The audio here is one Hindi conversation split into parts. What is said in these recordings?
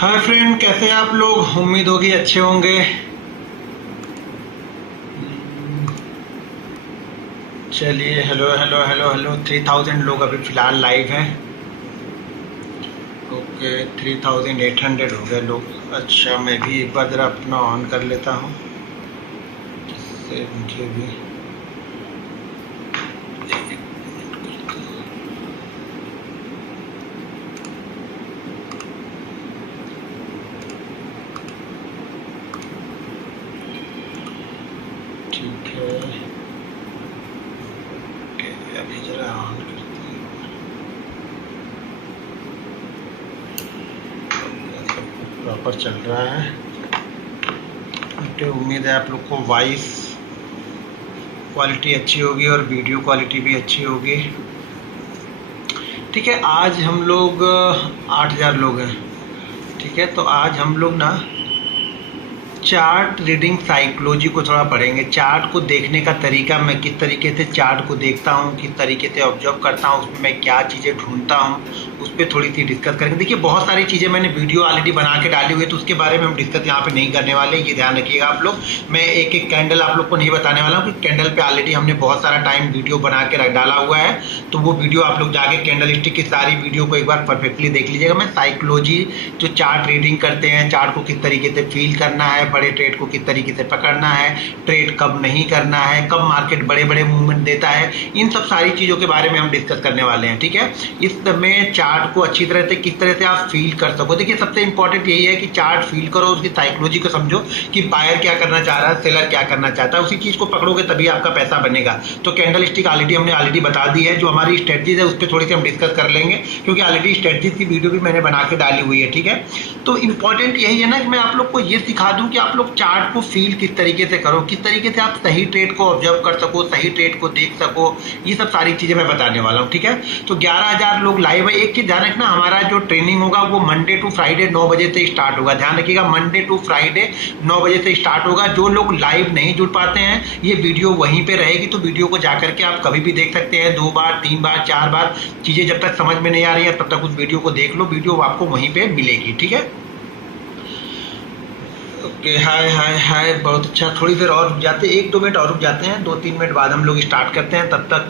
हाय फ्रेंड, कैसे हैं आप लोग। उम्मीद होगी अच्छे होंगे। चलिए, हेलो हेलो हेलो हेलो। 3000 लोग अभी फ़िलहाल लाइव हैं। ओके, 3800 हो गए लोग। अच्छा, मैं भी एक बार ज़रा अपना ऑन कर लेता हूँ, जिससे मुझे भी ठीक है। ओके, अभी ज़रा ऑन करते हैं। सब प्रॉपर चल रहा है। ओके, उम्मीद है आप लोग को वॉइस क्वालिटी अच्छी होगी और वीडियो क्वालिटी भी अच्छी होगी। ठीक है, आज हम लोग 8000 लोग हैं। ठीक है, तो आज हम लोग ना चार्ट रीडिंग साइकोलॉजी को थोड़ा पढ़ेंगे। चार्ट को देखने का तरीका, मैं किस तरीके से चार्ट को देखता हूँ, किस तरीके से ऑब्जर्व करता हूँ, उसमें मैं क्या चीज़ें ढूंढता हूँ, उस पर थोड़ी सी डिस्कस करेंगे। देखिए, बहुत सारी चीज़ें मैंने वीडियो ऑलरेडी बना के डाली हुई है, तो उसके बारे में हम डिस्कस यहाँ पे नहीं करने वाले, ये ध्यान रखिएगा आप लोग। मैं एक एक कैंडल आप लोग को नहीं बताने वाला हूँ, क्योंकि कैंडल पे ऑलरेडी हमने बहुत सारा टाइम वीडियो बना के रख डाला हुआ है। तो वो वीडियो आप लोग जाके कैंडल स्टिक की सारी वीडियो को एक बार परफेक्टली देख लीजिएगा। मैं साइकोलॉजी, जो चार्ट रीडिंग करते हैं, चार्ट को किस तरीके से फील करना है, बड़े ट्रेड को किस तरीके से पकड़ना है, ट्रेड कब नहीं करना है, कब मार्केट बड़े बड़े मूवमेंट देता है, इन सब सारी चीज़ों के बारे में हम डिस्कस करने वाले हैं। ठीक है, इस में चार्ट को अच्छी तरह से किस तरह से आप फील कर सको। देखिए, सबसे इंपॉर्टेंट यही है कि चार्ट फील करो, उसकी साइकोलॉजी को समझो कि बायर क्या करना चाह रहा है, सेलर क्या करना चाहता है, उसी चीज़ को पकड़ोगे तभी आपका पैसा बनेगा। तो कैंडल स्टिक हमने ऑलरेडी बता दी है। जो हमारी स्ट्रेटजीज है उस पर थोड़ी सी हम डिस्कस कर लेंगे, क्योंकि ऑलरेडी स्ट्रेटजीज की वीडियो भी मैंने बना के डाली हुई है। ठीक है, तो इंपॉर्टेंट यही है ना कि मैं आप लोग को ये सिखा दूं कि आप लोग चार्ट को फील किस तरीके से करो, किस तरीके से आप सही ट्रेड को ऑब्जर्व कर सको, सही ट्रेड को देख सको। ये सब सारी चीजें मैं बताने वाला हूँ। ठीक है, तो 11000 लोग लाइव है। एक चीज ध्यान रखना, हमारा जो ट्रेनिंग होगा वो मंडे टू फ्राइडे 9 बजे से स्टार्ट होगा। ध्यान रखिएगा, मंडे टू फ्राइडे 9 बजे से स्टार्ट होगा। जो लोग लाइव नहीं जुड़ पाते हैं, ये वीडियो वहीं पे रहेगी, तो वीडियो को जाकर के आप कभी भी देख सकते हैं। 2 बार 3 बार 4 बार चीजें जब तक समझ में नहीं आ रही है, तब तक उस वीडियो को देख लो। वीडियो आपको वहीं पे मिलेगी। ठीक है, ओके। हाय हाय हाय, बहुत अच्छा। थोड़ी देर और रुक जाते हैं, 1-2 मिनट और रुक जाते हैं। 2-3 मिनट बाद हम लोग स्टार्ट करते हैं। तब तक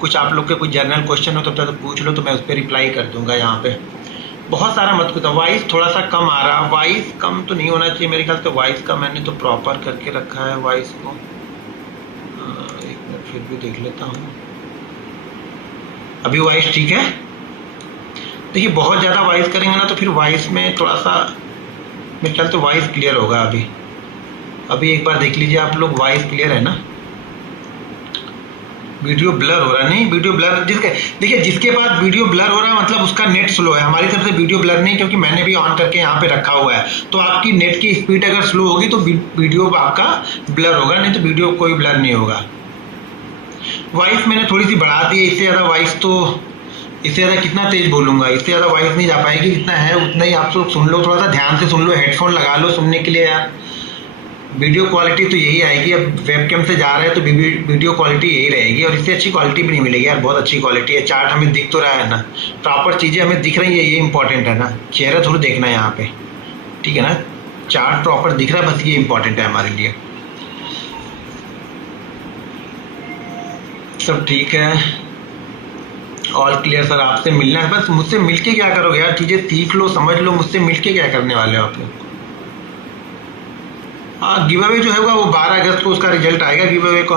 कुछ आप लोग के कुछ जनरल क्वेश्चन हो तब तक पूछ लो, तो मैं उस पर रिप्लाई कर दूंगा। यहाँ पे बहुत सारा मत पूछो। वॉइस थोड़ा सा कम आ रहा है। वॉइस कम तो नहीं होना चाहिए मेरे ख्याल से। वॉइस का मैंने तो प्रॉपर करके रखा है वॉइस को। एक मिनट फिर भी देख लेता हूँ। अभी वॉइस ठीक है। देखिए, बहुत ज़्यादा वॉइस करेंगे ना तो फिर वॉइस में थोड़ा सा मेरे ख्याल से वॉइस क्लियर होगा। अभी एक बार देख लीजिए आप लोग, वॉइस क्लियर है ना। वीडियो ब्लर हो रहा है। नहीं, वीडियो ब्लर देखिए, जिसके पास वीडियो ब्लर हो रहा है मतलब उसका नेट स्लो है। हमारी तरफ से वीडियो ब्लर नहीं, क्योंकि मैंने भी ऑन करके यहाँ पे रखा हुआ है। तो आपकी नेट की स्पीड अगर स्लो होगी तो वीडियो आपका ब्लर होगा, नहीं तो वीडियो कोई ब्लर नहीं होगा। वॉइस मैंने थोड़ी सी बढ़ा दी है। इससे ज़्यादा वॉइस तो, इससे ज़्यादा कितना तेज बोलूँगा, इससे ज़्यादा वॉइस नहीं जा पाएगी। जितना है उतना ही आप लोग सुन लो। थोड़ा सा ध्यान से सुन लो, हेडफोन लगा लो सुनने के लिए यार। वीडियो क्वालिटी तो यही आएगी। अब वेबकैम से जा रहे हैं तो वीडियो क्वालिटी यही रहेगी, और इससे अच्छी क्वालिटी भी नहीं मिलेगी यार। बहुत अच्छी क्वालिटी है। चार्ट हमें दिख तो रहा है ना, प्रॉपर चीज़ें हमें दिख रही है, ये इंपॉर्टेंट है ना। चेहरा थोड़ा देखना है यहाँ पे, ठीक है ना। चार्ट प्रॉपर दिख रहा है, बस ये इंपॉर्टेंट है हमारे लिए। सब ठीक है, ऑल क्लियर सर। आपसे मिलना है बस। मुझसे मिलके क्या करोगे यार, चीज़ें सीख लो, समझ लो। मुझसे मिलके क्या करने वाले हो आप लोग। हाँ, गिव अवे जो होगा वो 12 अगस्त को उसका रिजल्ट आएगा गिव अवे का।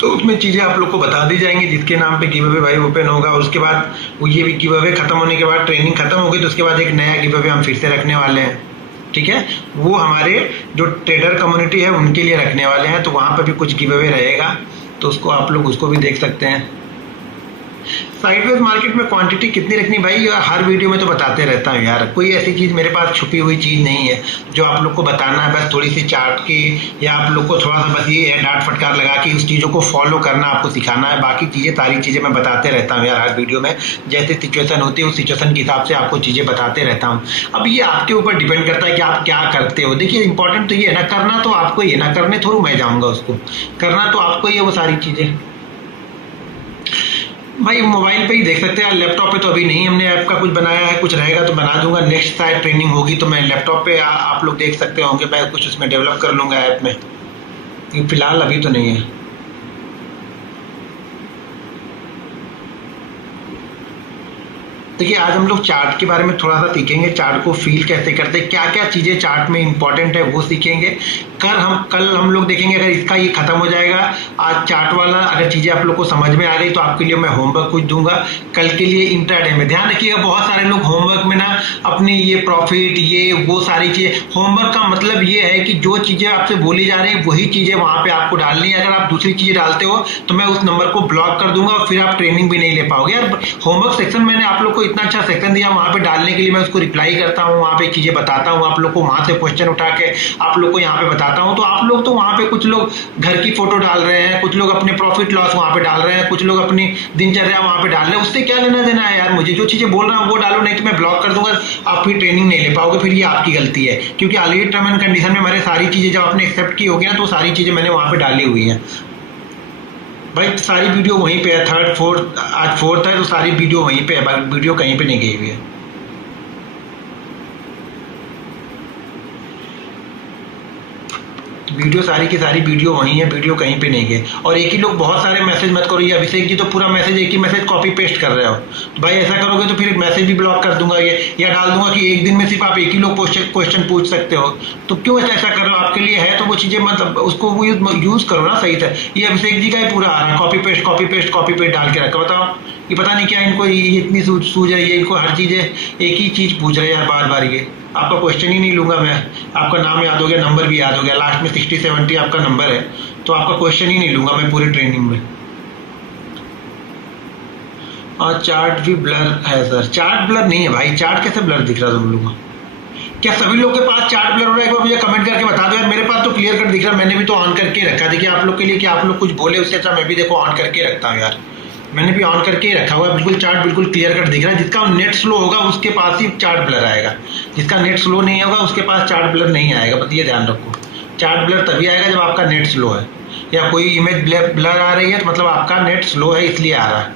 तो उसमें चीज़ें आप लोग को बता दी जाएंगी जिसके नाम पे गिव अवे भाई ओपन होगा। उसके बाद वो ये भी गिव अवे खत्म होने के बाद, ट्रेनिंग खत्म होगी तो उसके बाद एक नया गिव अवे हम फिर से रखने वाले हैं। ठीक है, वो हमारे जो ट्रेडर कम्युनिटी है उनके लिए रखने वाले हैं। तो वहाँ पर भी कुछ गिव अवे रहेगा, तो उसको आप लोग उसको भी देख सकते हैं। साइडवेज मार्केट में क्वांटिटी कितनी रखनी भाई, हर वीडियो में तो बताते रहता हूँ यार। कोई ऐसी चीज़ मेरे पास छुपी हुई चीज़ नहीं है जो आप लोग को बताना है। बस थोड़ी सी चार्ट की, या आप लोग को थोड़ा सा बस ये है डांट फटकार लगा के उस चीज़ों को फॉलो करना आपको सिखाना है। बाकी चीज़ें, सारी चीज़ें मैं बताते रहता हूँ यार हर वीडियो में। जैसे सिचुएशन होती है उस सिचुएशन के हिसाब से आपको चीज़ें बताते रहता हूँ। अब ये आपके ऊपर डिपेंड करता है कि आप क्या करते हो। देखिए, इंपॉर्टेंट तो ये है ना, करना तो आपको ही है ना, करने थोड़ा मैं जाऊँगा उसको, करना तो आपको ही है वो सारी चीज़ें। भाई मोबाइल पे ही देख सकते हैं, लैपटॉप पे तो अभी नहीं हमने ऐप का कुछ बनाया है, कुछ रहेगा तो बना दूंगा। नेक्स्ट शायद ट्रेनिंग होगी तो मैं लैपटॉप पे आप लोग देख सकते होंगे, मैं कुछ उसमें डेवलप कर लूँगा ऐप में, फिलहाल अभी तो नहीं है। देखिए आज हम लोग चार्ट के बारे में थोड़ा सा सीखेंगे, चार्ट को फील कैसे करते हैं, क्या क्या चीज़ें चार्ट में इंपॉर्टेंट है वो सीखेंगे। कल हम लोग देखेंगे, अगर इसका ये खत्म हो जाएगा आज चार्ट वाला, अगर चीज़ें आप लोग को समझ में आ गई तो आपके लिए मैं होमवर्क कुछ दूंगा कल के लिए इंट्राडे में। ध्यान रखिएगा, बहुत सारे लोग होमवर्क में ना अपनी ये प्रॉफिट ये वो सारी चीज़ें, होमवर्क का मतलब ये है कि जो चीज़ें आपसे बोली जा रही है वही चीज़ें वहाँ पे आपको डालनी है। अगर आप दूसरी चीज़ें डालते हो तो मैं उस नंबर को ब्लॉक कर दूंगा और फिर आप ट्रेनिंग भी नहीं ले पाओगे। यार होमवर्क सेक्शन मैंने आप लोग को इतना अच्छा सेक्शन दिया, वहाँ पे डालने के लिए मैं उसको रिप्लाई करता हूँ, वहाँ पे चीज़ें बताता हूँ आप लोग को, वहाँ से क्वेश्चन उठा के आप लोग को यहाँ पे बताता हूँ। तो आप लोग तो वहाँ पे कुछ लोग घर की फोटो डाल रहे हैं, कुछ लोग अपने प्रॉफिट लॉस वहाँ पे डाल रहे हैं, कुछ लोग अपनी दिनचर्या वहाँ पे डाल रहे हैं, उससे क्या लेना देना है यार। मुझे जो चीज़ें बोल रहा हूँ वो डालो, नहीं तो मैं ब्लॉक कर दूंगा, आप फिर ट्रेनिंग नहीं ले पाओगे, फिर ये आपकी गलती है। क्योंकि ऑलरेडी टर्म एंड कंडीशन में हमारे सारी चीज़ें जब आपने एक्सेप्ट की होगी ना तो सारी चीज़ें मैंने वहाँ पे डाली हुई हैं। भाई सारी वीडियो वहीं पे है, थर्ड फोर्थ, आज फोर्थ है तो सारी वीडियो वहीं पे है, वीडियो कहीं पे नहीं गई हुई है। वीडियो सारी की सारी वीडियो वहीं है, वीडियो कहीं पे नहीं गए। और एक ही लोग बहुत सारे मैसेज मत करो, ये अभिषेक जी तो पूरा मैसेज एक ही मैसेज कॉपी पेस्ट कर रहे हो, तो भाई ऐसा करोगे तो फिर मैसेज भी ब्लॉक कर दूंगा ये, या डाल दूंगा कि एक दिन में सिर्फ आप एक ही लोग क्वेश्चन पूछ सकते हो। तो क्यों ऐसा कर रहे हो, आपके लिए है तो वो चीज़ें मतलब उसको वो यूज़ करो ना सही से। ये अभिषेक जी का ही पूरा आ रहा है, copy paste copy paste copy paste डाल के रखा। बताओ ये पता नहीं क्या इनको ये इतनी सूझ रही है, इनको हर चीज़ें एक ही चीज़ पूछ रहे हैं यार बार बार। ये आपका क्वेश्चन ही नहीं लूँगा मैं, आपका नाम याद हो गया, नंबर भी याद हो गया, लास्ट में 60-70 आपका नंबर है, तो आपका क्वेश्चन ही नहीं लूँगा मैं पूरी ट्रेनिंग में। और चार्ट भी ब्लर है सर, चार्ट ब्लर नहीं है भाई, चार्ट कैसे ब्लर दिख रहा है तुम लोगों को? क्या सभी लोग के पास चार्ट ब्लर हो रहा है? एक बार मुझे कमेंट करके बता दो यार, मेरे पास तो क्लियर कट दिख रहा है, मैंने भी तो ऑन करके रखा। देखिए आप लोग के लिए कि आप लोग कुछ बोले उससे अच्छा मैं भी देखो ऑन करके रखता हूँ यार, मैंने भी ऑन करके ही रखा हुआ है, बिल्कुल चार्ट बिल्कुल क्लियर कट दिख रहा है। जिसका नेट स्लो होगा उसके पास ही चार्ट ब्लर आएगा, जिसका नेट स्लो नहीं होगा उसके पास चार्ट ब्लर नहीं आएगा, बस ये ध्यान रखो। चार्ट ब्लर तभी आएगा जब आपका नेट स्लो है, या कोई इमेज ब्लर आ रही है तो मतलब आपका नेट स्लो है इसलिए आ रहा है,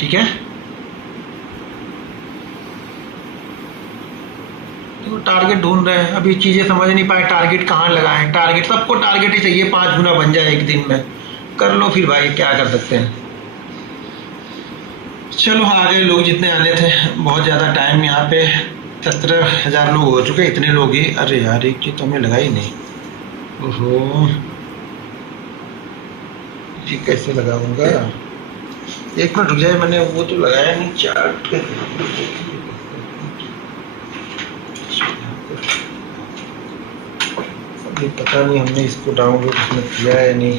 ठीक है। तो टारगेट ढूंढ रहे हैं, अभी चीज़ें समझ नहीं पाए टारगेट कहाँ लगाएं। टारगेट सबको टारगेट ही चाहिए, 5 गुना बन जाए एक दिन में, कर लो फिर भाई, क्या कर सकते हैं। चलो आ गए लोग जितने आने थे, बहुत ज़्यादा टाइम यहाँ पे 17,000 लोग हो चुके, इतने लोग ही। अरे यार एक चीज़ तो हमें लगा ही नहीं, ओहो ये कैसे लगाऊंगा, एक मिनट रुक जाए, मैंने वो तो लगाया नहीं चार्ट। ये पता नहीं हमने इसको डाउनलोड इसमें किया है नहीं,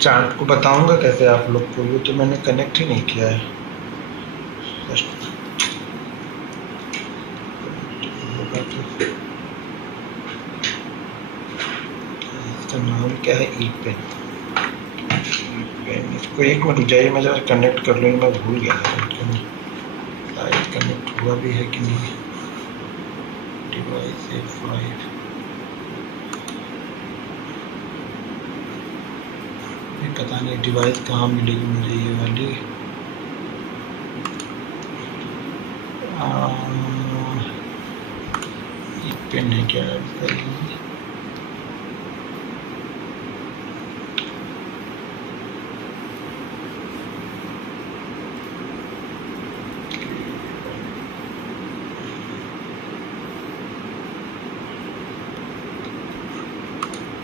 चार्ट को बताऊंगा कैसे आप लोग को, ये तो मैंने कनेक्ट ही नहीं किया है। इसका नाम क्या है, ई पेन। इसको एक मिनट रुक जाइए, मैं जरा कनेक्ट कर लूँगी, मैं भूल गया था शायद कनेक्ट हुआ भी है कि नहीं। डिवाइस A5 पता नहीं डिवाइस कहाँ मिलेगी मुझे ये वाली। ये पेन है क्या,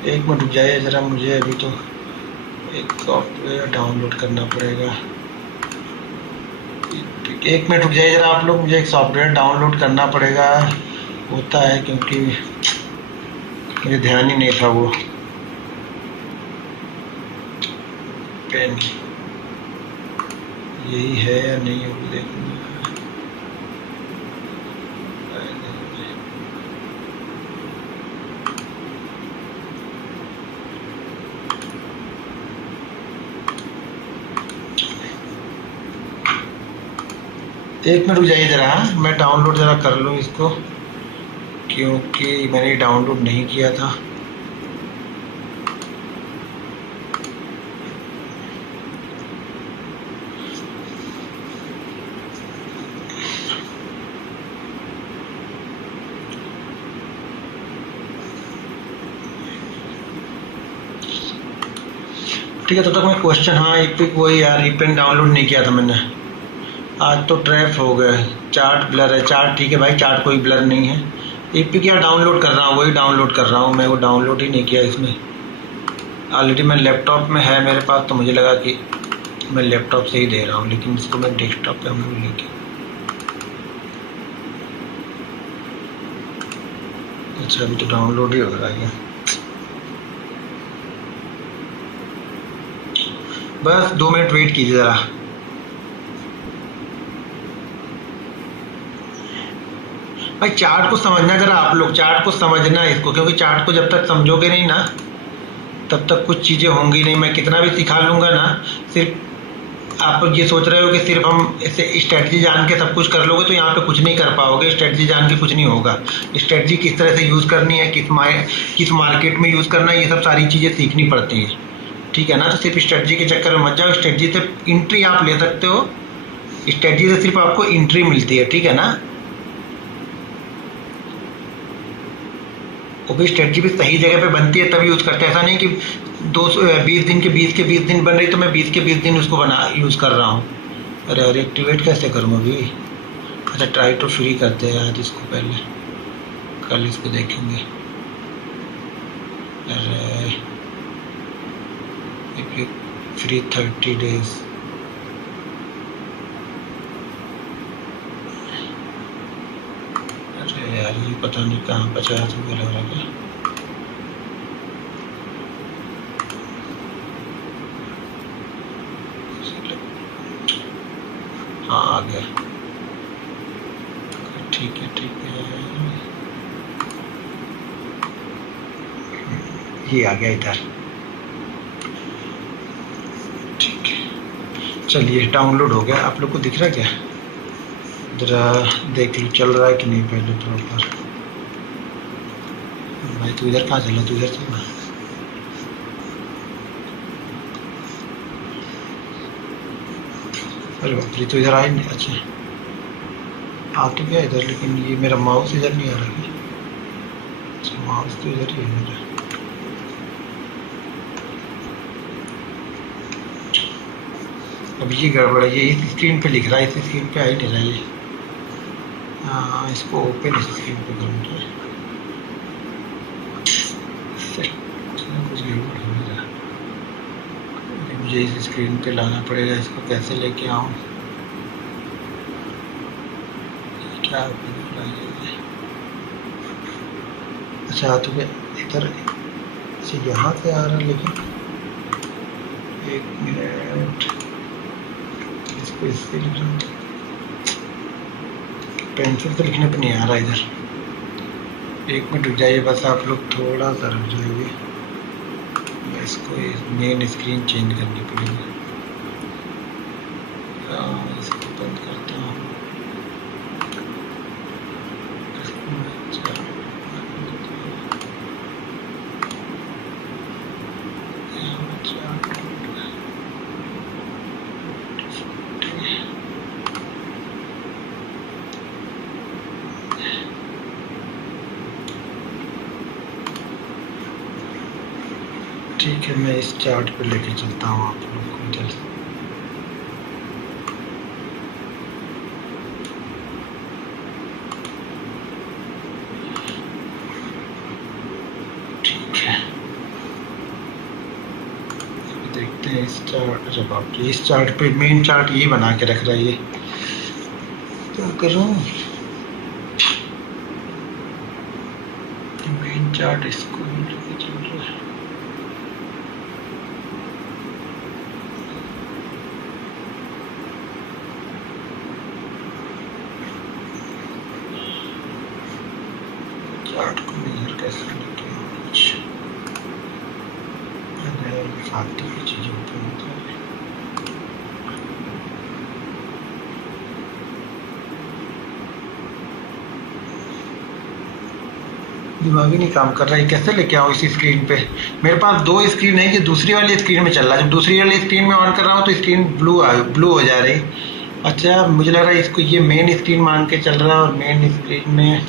एक मिनट रुक जाइए ज़रा, मुझे अभी तो एक सॉफ्टवेयर डाउनलोड करना पड़ेगा। एक मिनट रुक जाइए ज़रा आप लोग, मुझे एक सॉफ्टवेयर डाउनलोड करना पड़ेगा, होता है क्योंकि मुझे ध्यान ही नहीं था वो। पेन यही है या नहीं है वो देखूँगा। एक मिनट रुक जाइए ज़रा, मैं डाउनलोड ज़रा कर लूँ इसको, क्योंकि मैंने डाउनलोड नहीं किया था। ठीक है, तो तक मैं क्वेश्चन, हाँ ईपिक वही यार, ईपेन डाउनलोड नहीं किया था मैंने आज, तो ट्रैप हो गए। चार्ट ब्लर है, चार्ट ठीक है भाई, चार्ट कोई ब्लर नहीं है। ईपिक यार डाउनलोड कर रहा हूँ, वही डाउनलोड कर रहा हूँ मैं, वो डाउनलोड ही नहीं किया इसमें। ऑलरेडी मैं लैपटॉप में है मेरे पास, तो मुझे लगा कि मैं लैपटॉप से ही दे रहा हूँ, लेकिन इसको मैं डेस्कटॉप पे हम लोग लेके। अच्छा अभी तो डाउनलोड ही हो रहा है। बस 2 मिनट वेट कीजिए ज़रा। भाई चार्ट को समझना जरा, आप लोग चार्ट को समझना इसको, क्योंकि चार्ट को जब तक समझोगे नहीं ना तब तक कुछ चीज़ें होंगी नहीं। मैं कितना भी सिखा लूँगा ना, सिर्फ आप ये सोच रहे हो कि सिर्फ हम ऐसे स्ट्रेटजी जान के सब कुछ कर लोगे, तो यहाँ पे कुछ नहीं कर पाओगे। स्ट्रेटजी जान के कुछ नहीं होगा। स्ट्रेटजी किस तरह से यूज़ करनी है, किस मार्केट में यूज़ करना है, ये सब सारी चीज़ें सीखनी पड़ती हैं, ठीक है ना। तो सिर्फ स्ट्रेटजी के चक्कर में मत जाओ। स्ट्रेटजी से एंट्री आप ले सकते हो, स्ट्रेटजी से सिर्फ आपको एंट्री मिलती है, ठीक है ना। वो भी स्ट्रेटजी भी सही जगह पे बनती है तब यूज़ करते हैं। ऐसा नहीं कि 20 दिन के 20 दिन बन रही तो मैं 20 के 20 दिन उसको बना यूज़ कर रहा हूँ। अरे एक्टिवेट कैसे करूँ अभी। अच्छा ट्राई टू फ्री करते हैं आज इसको, पहले कल इसको देखेंगे। अरे फ्री 30 डेज, अरे यार ये पता नहीं कहाँ 50 रुपये लग रहा है। हाँ आ गया, ठीक है ठीक है, ये आ गया इधर, ठीक है। चलिए डाउनलोड हो गया, आप लोग को दिख रहा है क्या? जरा देख लो चल रहा है कि नहीं पहले प्रॉपर। भाई तू इधर कहाँ चला, तू इधर चलना। अरे बाप रे, तो इधर आए नहीं। अच्छा आ तो गया इधर, लेकिन ये मेरा माउस इधर नहीं आ रहा है। अच्छा माउस तो इधर ही है मेरा। अब ये गड़बड़ है, ये इस स्क्रीन पे लिख रहा है, इस स्क्रीन पे आ ही नहीं रहा ये। हाँ इसको ओपन स्क्रीन पे करूँगा, कुछ गड़बड़ हो रहा है। मुझे इस स्क्रीन पे लाना पड़ेगा, इसको कैसे लेके आऊँ, क्या अच्छा तो इधर से यहाँ से आ रहा है, लेकिन 1 मिनट इसको इससे लिख रहा हूँ, पेंसिल से लिखने पे नहीं आ रहा इधर। 1 मिनट रुक जाइए बस, आप लोग थोड़ा सा रुक जाइए, इसको मेन स्क्रीन चेंज करनी पड़ेगी। इसको बंद करता हूँ। ठीक है मैं इस चार्ट पे लेके चलता हूँ आप लोग को इधर। ठीक है देखते हैं इस चार्ट, जब आप इस चार्ट पे मेन चार्ट यही बना के रख रहा है, ये क्या करूँ मेन चार्ट इसको लेके चल रहा है। चार्ट को मेजर कैसे लेके फालतू की चीज़ें ऊपर होता है। दिमाग ही नहीं काम कर रहा है, कैसे लेके आऊँ इसी स्क्रीन पे। मेरे पास 2 स्क्रीन है, कि दूसरी वाली स्क्रीन में चल रहा है। जब दूसरी वाली स्क्रीन में ऑन कर रहा हूँ तो स्क्रीन ब्लू हो जा रही। अच्छा मुझे लग रहा है इसको ये मेन स्क्रीन मान के चल रहा है, और मेन स्क्रीन में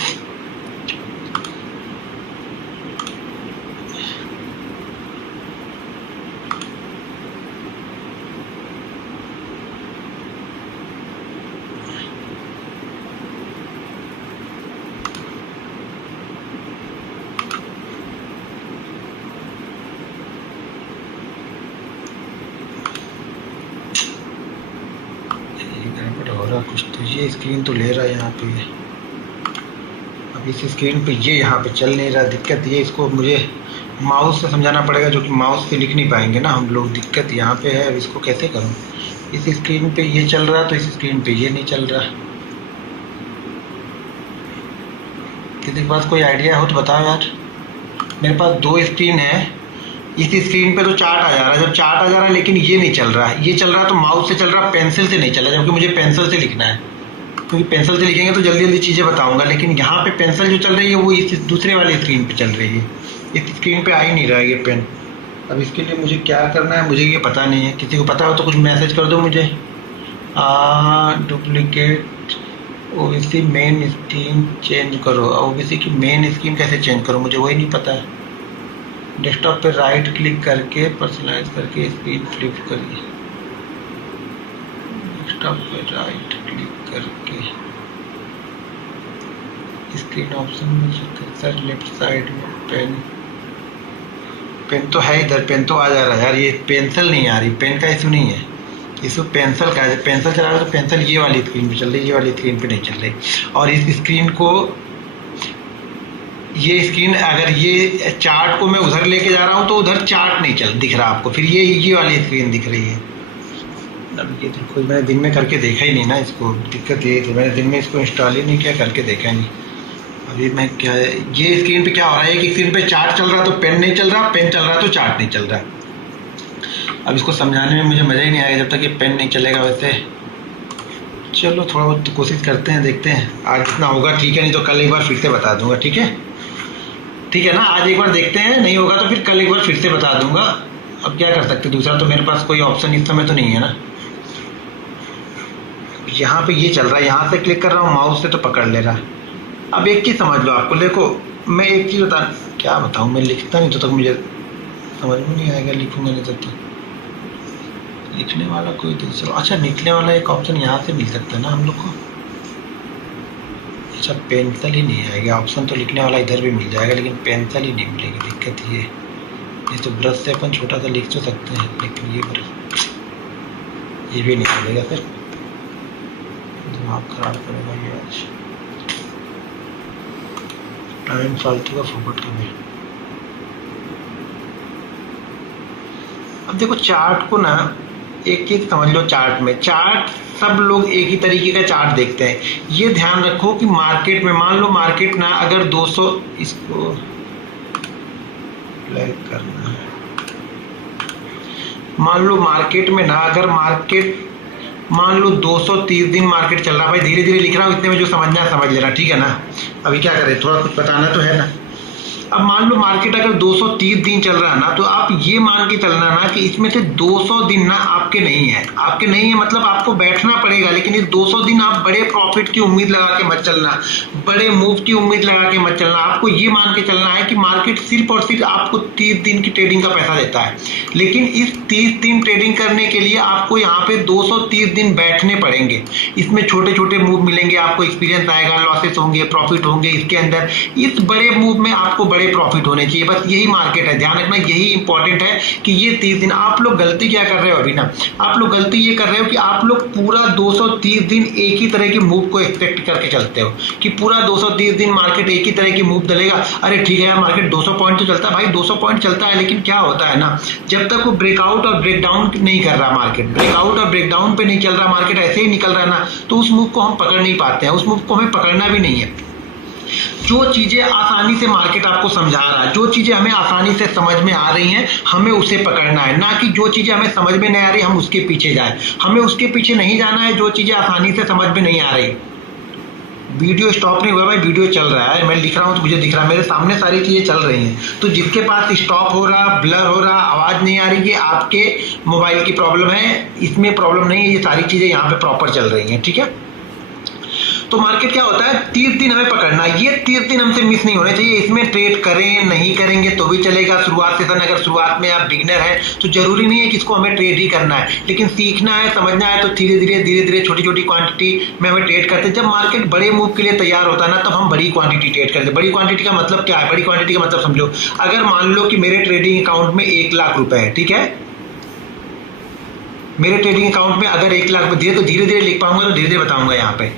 हो रहा कुछ, तो ये स्क्रीन तो ले रहा है यहाँ पे, अब इस स्क्रीन पे ये यहाँ पे चल नहीं रहा। दिक्कत ये, इसको मुझे माउस से समझाना पड़ेगा, जो कि माउस से लिख नहीं पाएंगे ना हम लोग। दिक्कत यहाँ पे है, अब इसको कैसे करूँ। इस स्क्रीन पे ये चल रहा तो इस स्क्रीन पे ये नहीं चल रहा। किसी के पास कोई आइडिया हो तो बताओ यार। मेरे पास 2 स्क्रीन है, इस स्क्रीन पे तो चार्ट आ जा रहा है, जब चार्ट आ जा रहा है लेकिन ये नहीं चल रहा है। ये चल रहा तो माउस से चल रहा, पेंसिल से नहीं चल रहा, जबकि मुझे पेंसिल से लिखना है, क्योंकि पेंसिल से लिखेंगे तो जल्दी जल्दी चीज़ें बताऊंगा। लेकिन यहाँ पे पेंसिल जो चल रही है वो इस दूसरे वाली स्क्रीन पे चल रही है, इस स्क्रीन पे आ ही नहीं रहा है ये पेन। अब इसके लिए मुझे क्या करना है मुझे ये पता नहीं है। किसी को पता हो तो कुछ मैसेज कर दो मुझे। Duplicate OBC main screen change करो। ओबीसी की मेन स्क्रीन कैसे चेंज करो, मुझे वही नहीं पता है। डेस्कटॉप पे राइट क्लिक करके पर्सनलाइज करके स्क्रीन फ्लिप करिए। डेस्कटॉप पे राइट क्लिक करके स्क्रीन ऑप्शन में सर लेफ्ट साइड में पेन तो है इधर, पेन तो आ जा रहा है यार। ये पेंसिल नहीं आ रही, पेन का इशू नहीं है, इशू पेंसिल का है। पेंसिल चला रहा है तो पेंसिल ये वाली स्क्रीन पे चल रही है, ये वाली स्क्रीन पे नहीं चल रही। और इस स्क्रीन को, ये स्क्रीन अगर ये चार्ट को मैं उधर लेके जा रहा हूँ तो उधर चार्ट नहीं चल दिख रहा आपको, फिर ये वाली स्क्रीन दिख रही है। अब ये देखो, मैंने दिन में करके देखा ही नहीं ना इसको। दिक्कत ये थी, मैंने दिन में इसको इंस्टॉल ही नहीं किया, करके देखा ही नहीं। अभी मैं क्या, ये स्क्रीन पे क्या हो रहा है कि स्क्रीन पे चार्ट चल रहा तो पेन नहीं चल रहा, पेन चल रहा तो चार्ट नहीं चल रहा। अब इसको समझाने में मुझे मज़ा ही नहीं आएगा जब तक ये पेन नहीं चलेगा। वैसे चलो थोड़ा बहुत कोशिश करते हैं, देखते हैं आज जितना होगा ठीक है, नहीं तो कल एक बार फिर से बता दूंगा। ठीक है, ठीक है ना, आज एक बार देखते हैं, नहीं होगा तो फिर कल एक बार फिर से बता दूंगा। अब क्या कर सकते, दूसरा तो मेरे पास कोई ऑप्शन इस समय तो नहीं है ना। यहाँ पे ये चल रहा है, यहाँ से क्लिक कर रहा हूँ, माउस से तो पकड़ ले रहा है। अब एक चीज़ समझ लो आपको, देखो मैं एक चीज़ क्या बताऊँ, मैं लिखता नहीं तो तक मुझे समझ में नहीं आएगा, लिखूंगा नहीं तो लिखने वाला कोई दूसरा। अच्छा, लिखने वाला एक ऑप्शन यहाँ से मिल सकता है ना हम लोग को। अच्छा, पेंसिल ही नहीं आएगा ऑप्शन, तो लिखने वाला इधर भी मिल जाएगा लेकिन पेंसिल ही नहीं मिलेगी। दिक्कत ये तो ब्रश से अपन छोटा सा लिख तो सकते हैं, लेकिन ये ब्रश ये भी नहीं चलेगा, फिर दिमाग खराब करेगा ये। आज टाइम फालतू का फोकट कर दे। अब देखो चार्ट को ना, एक चीज समझ लो, चार्ट में, चार्ट सब लोग एक ही तरीके का चार्ट देखते हैं। ये ध्यान रखो कि मार्केट में, मान लो मार्केट ना अगर 200, इसको ब्लैक करना है, मान लो मार्केट में ना अगर मार्केट मान लो 230 दिन मार्केट चल रहा, भाई धीरे धीरे लिख रहा हूँ, इतने में जो समझना है समझ लेना, ठीक है ना। अभी क्या करें, थोड़ा कुछ बताना तो है ना। अब मान लो मार्केट अगर 230 दिन चल रहा है ना, तो आप ये मान के चलना ना कि इसमें से 200 दिन ना आपके नहीं है। आपके नहीं है मतलब आपको बैठना पड़ेगा, लेकिन इस 200 दिन आप बड़े प्रॉफिट की उम्मीद लगा के मत चलना, बड़े मूव की उम्मीद लगा के मत चलना। आपको ये मान के चलना है कि मार्केट सिर्फ और सिर्फ आपको 30 दिन की ट्रेडिंग का पैसा देता है, लेकिन इस 30 दिन ट्रेडिंग करने के लिए आपको यहाँ पे 230 दिन बैठने पड़ेंगे। इसमें छोटे छोटे मूव मिलेंगे, आपको एक्सपीरियंस आएगा, लॉसेस होंगे, प्रॉफिट होंगे। इसके अंदर इस बड़े मूव में आपको बड़े प्रॉफिट होने चाहिए, बस यही मार्केट है। ध्यान रखना, यही इंपॉर्टेंट है कि ये 30 दिन। आप लोग गलती क्या कर रहे हो अभी ना, आप लोग गलती ये कर रहे हो कि आप लोग पूरा 230 दिन एक ही तरह के मूव को एक्सपेक्ट करके चलते हो कि पूरा 230 दिन मार्केट एक ही तरह की मूव चलेगा। अरे ठीक है यार, मार्केट 200 पॉइंट तो चलता है, भाई 200 पॉइंट चलता है, लेकिन क्या होता है ना, जब तक वो ब्रेकआउट और ब्रेकडाउन नहीं कर रहा मार्केट, ब्रेकआउट और ब्रेकडाउन पे नहीं चल रहा मार्केट, ऐसे ही निकल रहा है ना, तो उस मूव को हम पकड़ नहीं पाते हैं, उस मूव को हमें पकड़ना भी नहीं है। जो चीजें आसानी से मार्केट आपको समझा रहा है, जो चीजें हमें आसानी से समझ में आ रही हैं, हमें उसे पकड़ना है, ना कि जो चीजें हमें समझ में नहीं आ रही हम उसके पीछे जाए। हमें उसके पीछे नहीं जाना है जो चीजें आसानी से समझ में नहीं आ रही। वीडियो स्टॉप नहीं हुआ भाई, वीडियो चल रहा है, मैं लिख रहा हूँ तो मुझे दिख रहा है, मेरे सामने सारी चीजें चल रही हैं। तो जिसके पास स्टॉप हो रहा, ब्लर हो रहा, आवाज नहीं आ रही, ये आपके मोबाइल की प्रॉब्लम है, इसमें प्रॉब्लम नहीं है। ये सारी चीजें यहाँ पे प्रॉपर चल रही हैं, ठीक है। तो मार्केट क्या होता है, 30 दिन हमें पकड़ना है, ये 30 दिन हमसे मिस नहीं होने चाहिए। इसमें ट्रेड करें नहीं करेंगे तो भी चलेगा। शुरुआत सेशन अगर शुरुआत में आप बिगिनर हैं तो जरूरी नहीं है कि इसको हमें ट्रेड ही करना है, लेकिन सीखना है, समझना है, तो धीरे धीरे छोटी छोटी क्वांटिटी में हमें ट्रेड करते हैं। जब मार्केट बड़े मूव के लिए तैयार होता है ना, तब हम बड़ी क्वांटिटी ट्रेड करते हैं। बड़ी क्वांटिटी का मतलब क्या है, बड़ी क्वांटिटी का मतलब समझो, अगर मान लो कि मेरे ट्रेडिंग अकाउंट में 1 लाख रुपए है, ठीक है, मेरे ट्रेडिंग अकाउंट में अगर 1 लाख दिए तो धीरे धीरे लिख पाऊंगा, तो धीरे धीरे बताऊंगा। यहाँ पे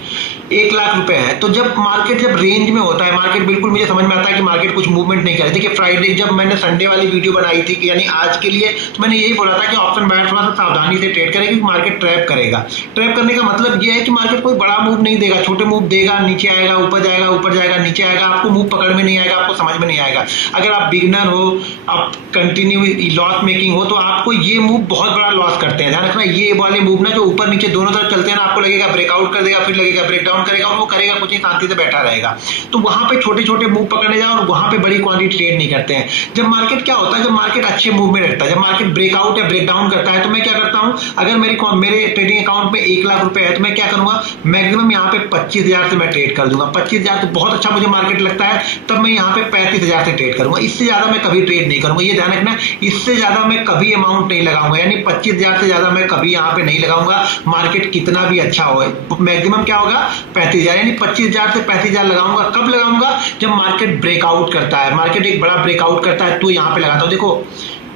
1 लाख रुपए है। तो जब मार्केट जब रेंज में होता है, मार्केट बिल्कुल मुझे समझ में आता है कि मार्केट कुछ मूवमेंट नहीं कर रही। देखिए फ्राइडे जब मैंने संडे वाली वीडियो बनाई थी कि यानी आज के लिए, तो मैंने यही बोला था कि ऑप्शन बायर थोड़ा सा सावधानी से ट्रेड करें क्योंकि मार्केट ट्रैप करेगा। ट्रैप करने का मतलब ये है कि मार्केट कोई बड़ा मूव नहीं देगा, छोटे मूव देगा, नीचे आएगा, ऊपर जाएगा, ऊपर जाएगा, नीचे आएगा, आपको मूव पकड़ में नहीं आएगा, आपको समझ में नहीं आएगा। अगर आप बिगनर हो, आप कंटिन्यू लॉस मेकिंग हो, तो आपको ये मूव बहुत बड़ा लॉस करते हैं। ध्यान रखना, ये वाले मूव ना जो ऊपर नीचे दोनों तरफ चलते हैं ना, आपको लगेगा ब्रेकआउट कर देगा, फिर लगेगा ब्रेकडाउन करेगा, और वो करेगा कुछ नहीं, शांति से बैठा रहेगा। तो वहां पे छोटे छोटे मूव पकड़ने जाओ और वहां पे बड़ी क्वांटिटी ट्रेड नहीं करते हैं। जब मार्केट क्या होता है, जब मार्केट अच्छे मूव में रहता है, जब मार्केट ब्रेकआउट या ब्रेकडाउन करता है, तो मैं क्या करता हूं, अगर मेरे ट्रेडिंग अकाउंट में 1 लाख रुपए है तो मैं क्या करूंगा, मैक्सिमम यहाँ पे 25,000 से मैं ट्रेड कर दूंगा। 25,000 तो बहुत अच्छा मुझे मार्केट लगता है, तब मैं यहाँ पे 35,000 से ट्रेड करूंगा। इससे ज्यादा मैं कभी ट्रेड नहीं करूंगा, ये ध्यान रखना। इससे ज्यादा मैं कभी अमाउंट नहीं लगाऊंगा, यानी 25,000 से ज्यादा मैं कभी यहाँ पे नहीं लगाऊंगा। मार्केट कितना भी अच्छा हो, मैक्सिमम क्या होगा 35,000, यानी 25,000 से 35,000 लगाऊंगा। कब लगाऊंगा, जब मार्केट ब्रेकआउट करता है, मार्केट एक बड़ा ब्रेकआउट करता है तो यहाँ पे लगाता हूँ। देखो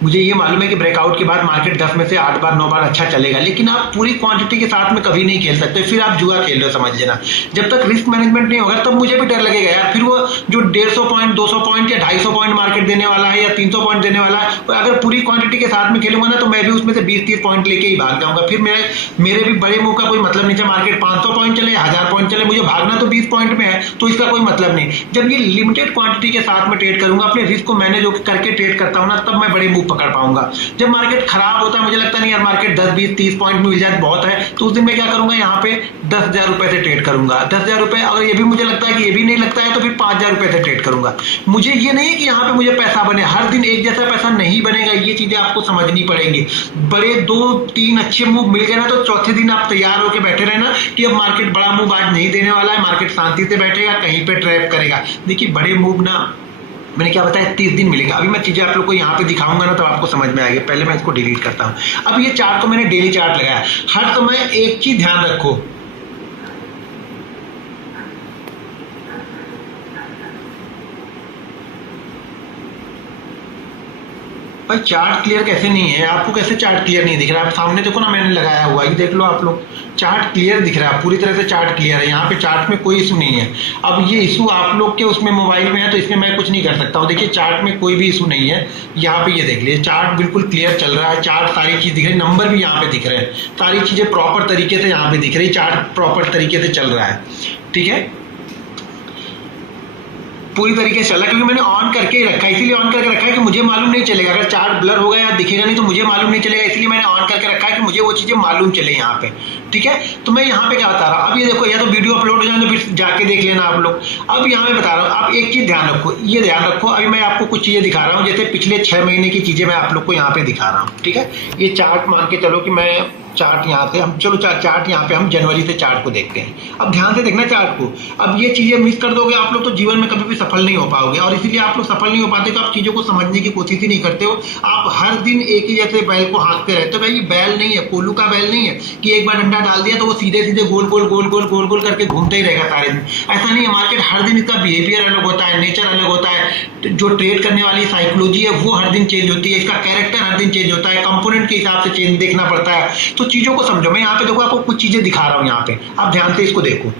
मुझे ये मालूम है कि ब्रेकआउट के बाद मार्केट 10 में से 8 बार 9 बार अच्छा चलेगा, लेकिन आप पूरी क्वांटिटी के साथ में कभी नहीं खेल सकते, फिर आप जुआ खेल रहे हो, समझ लेना। जब तक रिस्क मैनेजमेंट नहीं होगा तब मुझे भी डर लगेगा यार, फिर वो जो 150 पॉइंट 200 पॉइंट या 250 पॉइंट मार्केट देने वाला है या 300 पॉइंट देने वाला है, अगर पूरी क्वांटिटी के साथ में खेलूंगा ना, तो मैं भी उसमें से 20-30 पॉइंट लेके ही भाग जाऊंगा। फिर मेरे भी बड़े मुंह का कोई मतलब नहीं है। मार्केट 500 पॉइंट चले, 1000 पॉइंट चले, मुझे भागना तो 20 पॉइंट में है, तो इसका कोई मतलब नहीं। जब ये लिमिटेड क्वांटिटी के साथ में ट्रेड करूंगा, अपने रिस्क को मैनेज करके ट्रेड करता हूं ना, तब मैं बड़े मूव पकड़ पाऊंगा। जब मार्केट खराब होता है, मुझे लगता नहीं यार मार्केट 10, 20, 30 पॉइंट मिल जाए बहुत है, तो उस दिन मैं क्या करूंगा, यहाँ पे 10,000 रुपए से ट्रेड करूंगा। 10,000 रुपए, अगर ये भी मुझे लगता है कि ये भी नहीं लगता है, तो फिर 5,000 रुपए से ट्रेड करूंगा। मुझे ये नहीं है कि यहाँ पे मुझे पैसा बने, हर दिन एक जैसा पैसा नहीं बनेगा, ये चीजें आपको समझनी पड़ेंगी। बड़े 2-3 अच्छे मूव मिल गए ना, तो चौथे दिन आप तैयार होकर बैठे रहना कि अब मार्केट बड़ा मूव आज नहीं देने वाला है, मार्केट शांति से बैठेगा, कहीं पे ट्रैप करेगा। देखिए बड़े मूव ना, मैंने क्या बताया, 30 दिन मिलेगा। अभी मैं चीजें आप लोग को यहाँ पे दिखाऊंगा ना, तो आपको समझ में आएगी। पहले मैं इसको डिलीट करता हूँ। अब ये चार्ट को मैंने डेली चार्ट लगाया। हर समय एक चीज ध्यान रखो, भाई चार्ट क्लियर कैसे नहीं है, आपको कैसे चार्ट क्लियर नहीं दिख रहा है? आप सामने देखो ना, मैंने लगाया हुआ, ये देख लो आप लोग, चार्ट क्लियर दिख रहा है, पूरी तरह से चार्ट क्लियर है। यहाँ पे चार्ट में कोई इशू नहीं है। अब ये इशू आप लोग के उसमें मोबाइल में है, तो इसमें मैं कुछ नहीं कर सकता हूँ। देखिए चार्ट में कोई भी इशू नहीं है। यहाँ पे ये देख लीजिए, चार्ट बिल्कुल क्लियर चल रहा है, चार्ट सारी चीज दिख रही है, नंबर भी यहाँ पे दिख रहे हैं, सारी चीजें प्रॉपर तरीके से यहाँ पे दिख रही है, चार्ट प्रॉपर तरीके से चल रहा है। ठीक है, पूरी तरीके से चला, क्योंकि मैंने ऑन करके ही रखा है, इसीलिए ऑन करके रखा है कि मुझे मालूम नहीं चलेगा। अगर चार्ट ब्लर होगा या दिखेगा नहीं तो मुझे मालूम नहीं चलेगा, इसलिए मैंने ऑन करके रखा है कि मुझे वो चीजें मालूम चले यहाँ पे। ठीक है, तो मैं यहाँ पे क्या बता रहा हूँ, अब ये देखो, या तो वीडियो अपलोड हो जाए तो फिर जाके देख लेना आप लोग। अब यहाँ मैं बता रहा हूँ, आप एक चीज ध्यान रखो, ये ध्यान रखो, अभी मैं आपको कुछ चीजें दिखा रहा हूँ, जैसे पिछले 6 महीने की चीजें मैं आप लोग को यहाँ पे दिखा रहा हूँ। ठीक है, ये चार्ट मान के चलो कि मैं चार्ट यहाँ से हम चलो चार्ट यहाँ पे हम जनवरी से चार्ट को देखते हैं। अब ध्यान से देखना चार्ट को। अब ये चीजें मिस कर दोगे आप लोग तो जीवन में कभी भी सफल नहीं हो पाओगे, और इसीलिए आप लोग सफल नहीं हो पाते, तो आप चीजों को समझने की कोशिश ही नहीं करते हो। आप हर दिन एक ही जैसे बैल को हाँकते रहते हो। भाई ये बैल नहीं है, कोल्हू का बैल नहीं है कि एक बार डंडा डाल दिया तो वो सीधे सीधे गोल गोल गोल गोल गोल गोल करके घूमते ही रहेगा सारे दिन। ऐसा नहीं है, मार्केट हर दिन इसका बिहेवियर अलग होता है, नेचर अलग होता है, जो ट्रेड करने वाली साइकोलॉजी है वो हर दिन चेंज होती है, इसका कैरेक्टर हर दिन चेंज होता है, कंपोनेंट के हिसाब से चेंज देखना पड़ता है। तो चीजों को समझो। मैं यहाँ पे देखो आपको कुछ चीजें दिखा रहा हूँ, यहाँ पे आप ध्यान से इसको देखो।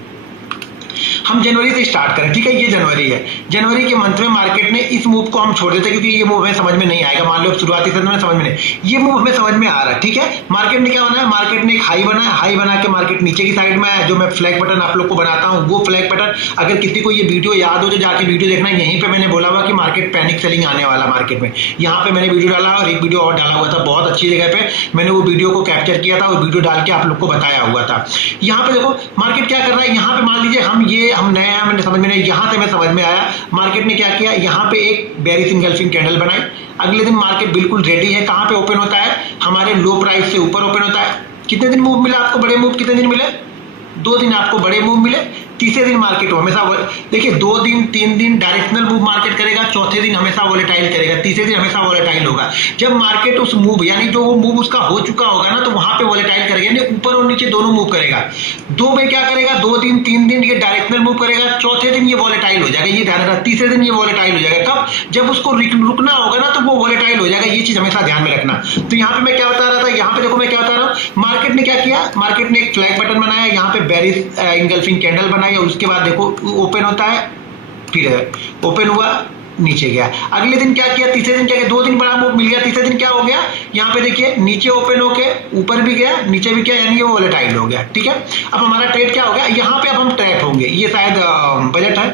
हम जनवरी से स्टार्ट करें, ठीक है, ये जनवरी है। जनवरी के मंथ में मार्केट ने इस मूव को हम छोड़ देते क्योंकि ये मूव हमें समझ में नहीं आएगा। मान लो शुरुआती समय में समझ में नहीं, ये मूव हमें समझ में आ रहा है। ठीक है, मार्केट ने क्या बनाया, मार्केट ने एक हाई बनाया, हाई बना के मार्केट नीचे की साइड में आया, जो मैं फ्लैग बटन आप लोग को बनाता हूँ वो फ्लैग बटन, अगर किसी को ये वीडियो याद हो तो जाके वीडियो देखना। यहीं पे मैंने बोला हुआ कि मार्केट पैनिक सेलिंग आने वाला मार्केट में, यहाँ पे मैंने वीडियो डाला और एक वीडियो और डाला हुआ था बहुत अच्छी जगह पे, मैंने वो वीडियो को कैप्चर किया था और वीडियो डाल के आप लोग को बताया हुआ था। यहाँ पे देखो मार्केट क्या कर रहा है, यहाँ पे मान लीजिए हम नए हैं, मैंने समझ में नहीं, यहाँ से मैं समझ में आया, मार्केट ने क्या किया, यहाँ पे एक बेयरिश इंगल्फिंग कैंडल बनाई। अगले दिन मार्केट बिल्कुल रेडी है, कहाँ पे ओपन होता है, हमारे लो प्राइस से ऊपर ओपन होता है। कितने दिन मूव मिला आपको, बड़े मूव कितने दिन मिले, 2 दिन आपको बड़े मूव मिले। तीसरे दिन मार्केट हमेशा देखिए 2 दिन 3 दिन डायरेक्शनल मूव मार्केट करेगा, चौथे दिन हमेशा वोलेटाइल करेगा, तीसरे दिन हमेशा वोलेटाइल होगा। जब मार्केट उस मूव यानी जो वो मूव उसका हो चुका होगा ना, तो वहां पे वोलेटाइल करेगा, यानी ऊपर और नीचे दोनों मूव करेगा। 2 में क्या करेगा, 2 दिन 3 दिन ये डायरेक्शनल मूव करेगा, चौथे दिन ये वोलेटाइल हो जाएगा, ये ध्यान रखना, तीसरे दिन ये वोलेटाइल हो जाएगा। कब, जब उसको रुकना होगा ना, तो वो वोलेटाइल हो जाएगा, ये चीज हमेशा ध्यान में रखना। तो यहाँ पे मैं क्या बता रहा था, यहाँ पे देखो मैं क्या बता रहा हूँ, मार्केट ने क्या किया, मार्केट ने एक फ्लैग बटन बनाया, यहाँ पे बेरिश इंगल्फिंग कैंडल बनाई, और उसके बाद देखो ओपन होता है, फिर ओपन हुआ, नीचे गया। अगले दिन क्या किया, तीसरे दिन क्या किया, 2 दिन बड़ा मूव मिल गया, तीसरे दिन क्या हो गया, यहाँ पे देखिए नीचे ओपन होके ऊपर भी गया, नीचे भी गया, यानी ये वोलेटाइल हो गया। ठीक है, अब हमारा ट्रेड क्या हो गया, यहाँ पे अब हम ट्रैप होंगे। ये शायद बजट है,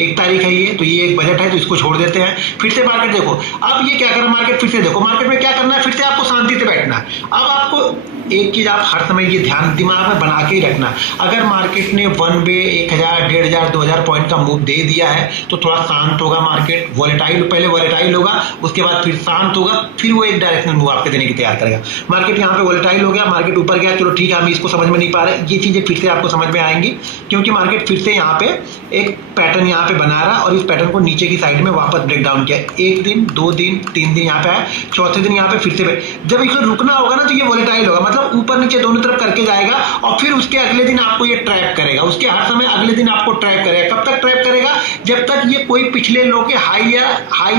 1 तारीख है ये, तो ये एक बजट है, तो इसको छोड़ देते हैं। फिर से मार्केट देखो, अब ये क्या कर रहा है मार्केट, फिर से देखो मार्केट में क्या करना है, फिर से आपको शांति से बैठना है। अब आपको एक चीज आप हर समय ये ध्यान दिमाग में बना के ही रखना, अगर मार्केट ने 1 वे 1000 1500 2000 पॉइंट का मूव दे दिया है, तो थोड़ा शांत होगा मार्केट, वोलेटाइल पहले वोलेटाइल होगा, उसके बाद फिर शांत होगा, फिर वो एक डायरेक्शनल मूव आपके देने की तैयार करेगा। मार्केट यहाँ पे वोलेटाइल हो गया, मार्केट ऊपर गया, चलो ठीक है, हम इसको समझ में नहीं पा रहे, ये चीजें फिर से आपको समझ में आएंगी, क्योंकि मार्केट फिर से यहाँ पे एक पैटर्न यहाँ पे बना रहा, और इस पैटर्न को नीचे की साइड में वापस ब्रेक डाउन किया। 1 दिन 2 दिन 3 दिन यहाँ पे आया, चौथे दिन यहाँ पे फिर से जब इसको रुकना होगा ना, तो ये वोलेटाइल होगा, मतलब ऊपर नीचे दोनों तरफ करके जाएगा, और फिर उसके अगले दिन आपको ये ट्रैप करेगा, उसके हर समय अगले दिन आपको ट्रैप करेगा। कब तक ट्रैप करेगा, जब तक ये कोई पिछले लो के हाई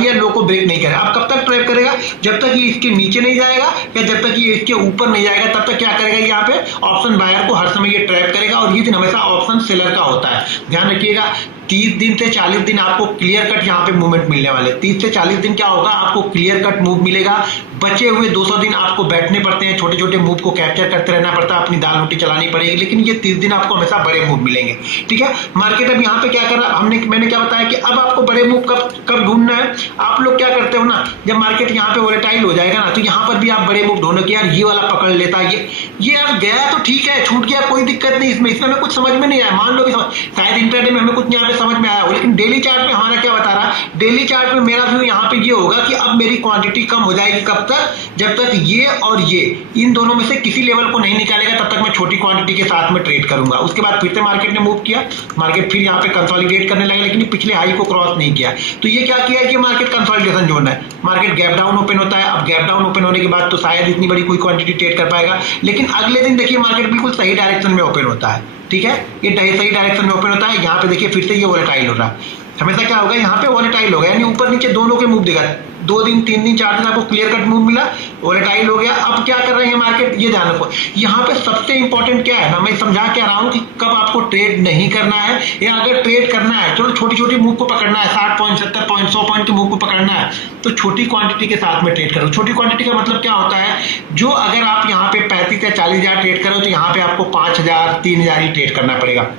या लो को ब्रेक नहीं करेगा। अब कब तक ट्रैप करेगा, जब तक ये इसके नीचे नहीं जाएगा, या जब तक ये इसके ऊपर नहीं जाएगा, तब तक क्या करेगा, यहाँ पे ऑप्शन बायर को हर समय ये ट्रैप करेगा, और ये दिन हमेशा ऑप्शन सेलर का होता है, ध्यान रखिएगा। 30 दिन से 40 दिन आपको क्लियर कट यहाँ पे मूवमेंट मिलने वाले। 30 से 40 दिन क्या होगा, आपको क्लियर कट मूव मिलेगा। बचे हुए 200 दिन आपको बैठने पड़ते हैं, छोटे छोटे मूव को कैप्चर करते रहना पड़ता है, अपनी दाल रोटी चलानी पड़ेगी, लेकिन ये 30 दिन आपको हमेशा बड़े मूव मिलेंगे। ठीक है, मार्केट अब यहाँ पे क्या कर रहा, मैंने क्या बताया कि अब आपको बड़े मूव कब ढूंढना है। आप लोग क्या करते हो ना, जब मार्केट यहाँ पे वोलेटाइल हो जाएगा ना, तो यहाँ पर भी आप बड़े मूव ढूंढो कि यार ये वाला पकड़ लेता है, ये अब गया तो ठीक है, छूट गया कोई दिक्कत नहीं, इसमें हमें कुछ समझ में नहीं आया, मान लो शायद इंट्राडे में हमें कुछ यहाँ पे समझ में आया हो, लेकिन डेली चार्ट में हमारा क्या बता रहा है, डेली चार्ट में मेरा व्यू यहाँ पे ये होगा कि अब मेरी क्वांटिटी कम हो जाएगी। कब तक, जब तक ये और ये इन दोनों में से किसी लेवल को नहीं निकालेगा, तब तक मैं छोटी क्वांटिटी के साथ में ट्रेड करूंगा। उसके बाद फिर से मार्केट ने मूव किया, मार्केट फिर यहाँ पे कंसोलिडेट करने लगा, लेकिन पिछले हाई को क्रॉस नहीं किया, तो ये क्या किया कि मार्केट कंसोलिडेशन जोन है, मार्केट गैप डाउन ओपन होता है। अब गैप डाउन ओपन होने के बाद तो शायद इतनी बड़ी कोई क्वांटिटी ट्रेड कर पाएगा, लेकिन अगले दिन देखिए मार्केट बिल्कुल सही डायरेक्शन में ओपन होता है। ठीक है, ये सही डायरेक्शन में ओपन होता है। यहाँ पे देखिए फिर से ये वोलेटाइल हो रहा है, हमेशा क्या होगा, यहाँ पे वोलेटाइल होगा, यानी ऊपर नीचे दोनों के मूव देगा। 2 दिन 3 दिन 4 दिन आपको क्लियर कट मूव मिला, वोलेटाइल हो गया। अब क्या कर रहे हैं मार्केट, ये ध्यान रखो, यहाँ पे सबसे इंपॉर्टेंट क्या है ना, मैं समझा क्या रहा हूँ कि कब आपको ट्रेड नहीं करना है, या अगर ट्रेड करना है, चलो छोटी छोटी मूव को पकड़ना है, 60 पॉइंट 70 पॉइंट 100 पॉइंट के मूव को पकड़ना है, तो छोटी क्वांटिटी के साथ में ट्रेड करो। छोटी क्वांटिटी का मतलब क्या होता है, जो अगर आप यहाँ पे 35 या 40 हजार ट्रेड करो, तो यहाँ पे आपको 5000 3000 ही ट्रेड करना पड़ेगा।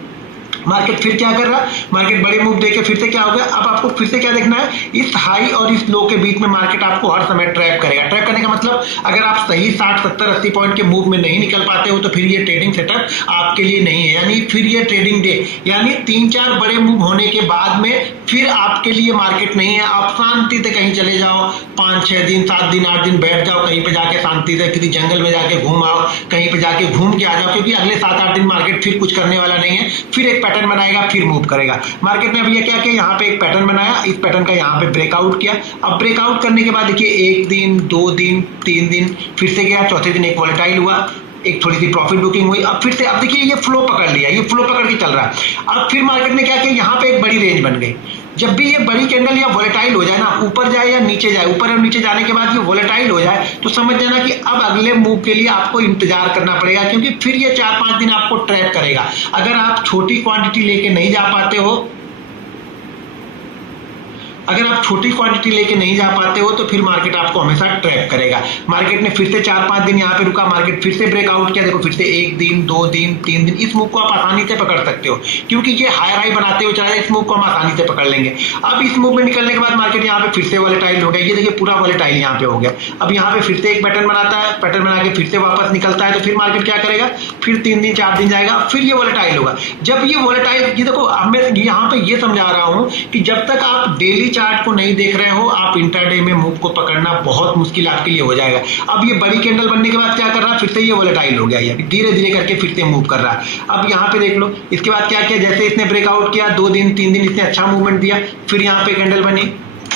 मार्केट फिर क्या कर रहा है, मार्केट बड़े मूव देके फिर से क्या हो गया। अब आपको फिर से क्या देखना है, इस हाई और इस लो के बीच में मार्केट आपको हर समय ट्रैप करेगा। ट्रैप करने का मतलब, अगर आप सही 60 70 80 पॉइंट के मूव में नहीं निकल पाते हो, तो फिर ये ट्रेडिंग सेटअप आपके लिए नहीं है, यानी फिर ये ट्रेडिंग डे, यानी 3-4 बड़े मूव होने के बाद में फिर आपके लिए मार्केट नहीं है। आप शांति से कहीं चले जाओ, 5-6 दिन 7 दिन 8 दिन बैठ जाओ, कहीं पे जाके शांति से किसी जंगल में जाके घूम आओ, कहीं पे जाके घूम के आ जाओ, क्योंकि अगले 7-8 दिन मार्केट फिर कुछ करने वाला नहीं है, फिर एक पैटर्न बनाएगा, फिर मूव करेगा। मार्केट ने अभी क्या किया, यहाँ पे एक पैटर्न बनाया, इस पैटर्न का यहाँ पे ब्रेकआउट किया। अब ब्रेकआउट करने के बाद देखिए 1 दिन 2 दिन 3 दिन फिर से गया, चौथे दिन एक वोलेटाइल हुआ, एक थोड़ी सी प्रॉफिट बुकिंग हुई। अब फिर से, अब देखिए ये फ्लो पकड़ लिया, ये फ्लो पकड़ के चल रहा है। अब फिर मार्केट ने क्या किया, यहाँ पे एक बड़ी रेंज बन गई। जब भी ये बड़ी कैंडल या वोलेटाइल हो जाए ना, ऊपर जाए या नीचे जाए, ऊपर और नीचे जाने के बाद ये वोलेटाइल हो जाए, तो समझ जाना कि अब अगले मूव के लिए आपको इंतजार करना पड़ेगा, क्योंकि फिर ये 4-5 दिन आपको ट्रैप करेगा। अगर आप छोटी क्वांटिटी लेके नहीं जा पाते हो, अगर आप छोटी क्वांटिटी लेके नहीं जा पाते हो, तो फिर मार्केट आपको हमेशा ट्रैप करेगा। मार्केट ने फिर से 4-5 दिन यहाँ पे रुका, मार्केट फिर से ब्रेकआउट किया, देखो फिर से 1 दिन 2 दिन 3 दिन, इस मूव को आप आसानी से पकड़ सकते हो, क्योंकि ये हायर हाई बनाते हुए चला जाए, इस मूव को हम आसानी से पकड़ लेंगे। अब इस मूव में निकलने के बाद मार्केट यहाँ पे फिर से वोलेटाइल हो गया, ये देखिए पूरा वोलेटाइल यहाँ पे हो गया। अब यहाँ पे फिर से एक पैटर्न बनाता है, पैटर्न बना के फिर से वापस निकलता है, तो फिर मार्केट क्या करेगा, फिर 3 दिन 4 दिन जाएगा, फिर ये वोलेटाइल होगा। जब ये वोलेटाइल, ये देखो अब मैं यहाँ पे ये समझा रहा हूँ कि जब तक आप डेली चार्ट को नहीं देख रहे हो आप, इंट्राडे में मूव को पकड़ना बहुत मुश्किल आपके लिए हो जाएगा। अब ये बड़ी कैंडल बनने के बाद क्या कर रहा है, फिर से ये वोलेटाइल हो गया, ये धीरे धीरे करके फिर से मूव कर रहा है। अब यहाँ पे देख लो इसके बाद क्या किया, जैसे इसने ब्रेकआउट किया 2 दिन 3 दिन इसने अच्छा मूवमेंट दिया, फिर यहाँ पे कैंडल बनी,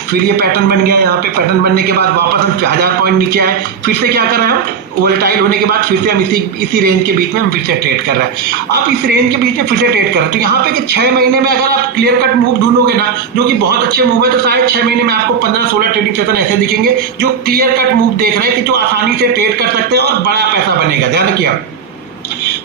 फिर ये पैटर्न बन गया। यहाँ पे पैटर्न बनने के बाद वापस हम 1000 पॉइंट नीचे आए, फिर से क्या कर रहे हैं हम, वोलेटाइल होने के बाद फिर से हम इसी रेंज के बीच में हम फिर से ट्रेड कर रहे हैं। आप इस रेंज के बीच में फिर से ट्रेड कर रहे हैं, तो यहाँ पे कि 6 महीने में अगर आप क्लियर कट मूव ढूंढोगे ना, जो कि बहुत अच्छे मूव है, तो शायद 6 महीने में आपको 15-16 ट्रेडिंग सेशन ऐसे दिखेंगे जो क्लियर कट मूव देख रहे हैं कि जो आसानी से ट्रेड कर सकते हैं और बड़ा पैसा बनेगा। ध्यान रखिए,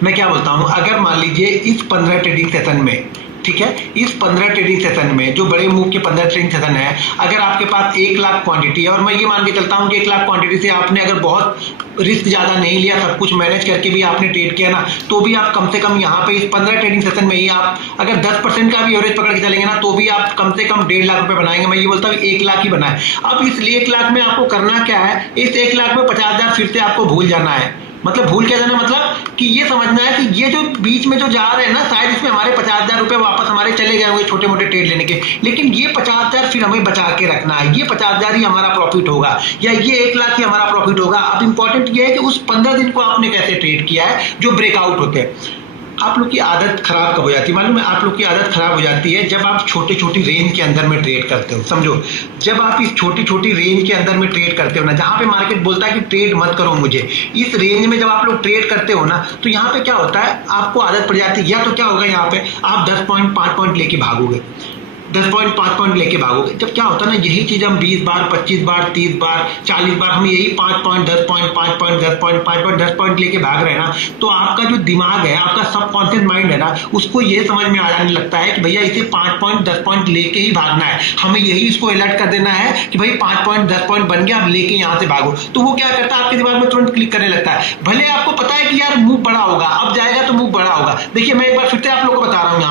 मैं क्या बोलता हूँ, अगर मान लीजिए इस 15 ट्रेडिंग सेशन में, ठीक है, इस 15 ट्रेडिंग सेशन में जो बड़े मूव के 15 ट्रेडिंग सेशन है, अगर आपके पास 1 लाख क्वांटिटी है, और मैं ये मान के चलता हूं कि 1 लाख क्वांटिटी से आपने अगर बहुत रिस्क ज्यादा नहीं लिया, सब कुछ मैनेज करके भी आपने ट्रेड किया ना, तो भी आप कम से कम यहाँ पे इस 15 ट्रेडिंग सेशन में ही आप अगर 10% का भी एवरेज पकड़ के चलेंगे ना, तो भी आप कम से कम 1.5 लाख रुपए बनाएंगे। मैं ये बोलता हूँ 1 लाख ही बनाए। अब इस 1 लाख में आपको करना क्या है, इस 1 लाख में 50,000 फिर से आपको भूल जाना है। मतलब भूल क्या जाना, मतलब कि ये समझना है कि ये जो बीच में जो जा रहे हैं ना, शायद इसमें हमारे 50,000 रुपए वापस हमारे चले गए होंगे छोटे मोटे ट्रेड लेने के, लेकिन ये 50,000 फिर हमें बचा के रखना है। ये 50,000 ही हमारा प्रॉफिट होगा, या ये 1 लाख ही हमारा प्रॉफिट होगा। अब इंपॉर्टेंट ये है कि उस 15 दिन को आपने कैसे ट्रेड किया है जो ब्रेकआउट होते हैं। आप लोग की आदत खराब कब हो जाती है मालूम है, आप लोग की आदत खराब हो जाती है जब आप छोटी छोटी रेंज के अंदर में ट्रेड करते हो। समझो, जब आप इस छोटी छोटी रेंज के अंदर में ट्रेड करते हो ना, जहां पे मार्केट बोलता है कि ट्रेड मत करो मुझे, इस रेंज में जब आप लोग ट्रेड करते हो ना, तो यहाँ पे क्या होता है, आपको आदत पड़ जाती है। या तो क्या होगा, यहाँ पे आप 10 पॉइंट 5 पॉइंट लेके भागोगे, 10 पॉइंट 5 पॉइंट लेके भागोगे। जब क्या होता है ना, यही चीज हम 20 बार 25 बार 30 बार 40 बार हम यही 5 point 10 point 5 point 10 point 5 point 10 point लेके भाग रहे हैं ना, तो आपका जो दिमाग है, आपका सबकॉन्शियस माइंड है ना, उसको ये समझ में आ जाने लगता है कि भैया इसे 5 पॉइंट 10 पॉइंट लेके ही भागना है। हमें यही इसको अलर्ट कर देना है कि भाई 5 पॉइंट 10 पॉइंट बन गया, अब लेके यहाँ से भागो। तो वो क्या करता है, आपके दिमाग में तुरंत क्लिक करने लगता है। भले आपको पता है कि यार मूव बड़ा होगा, अब जाएगा तो मूव बड़ा होगा। देखिए मैं एक बार फिर से आप लोग को बता रहा हूँ,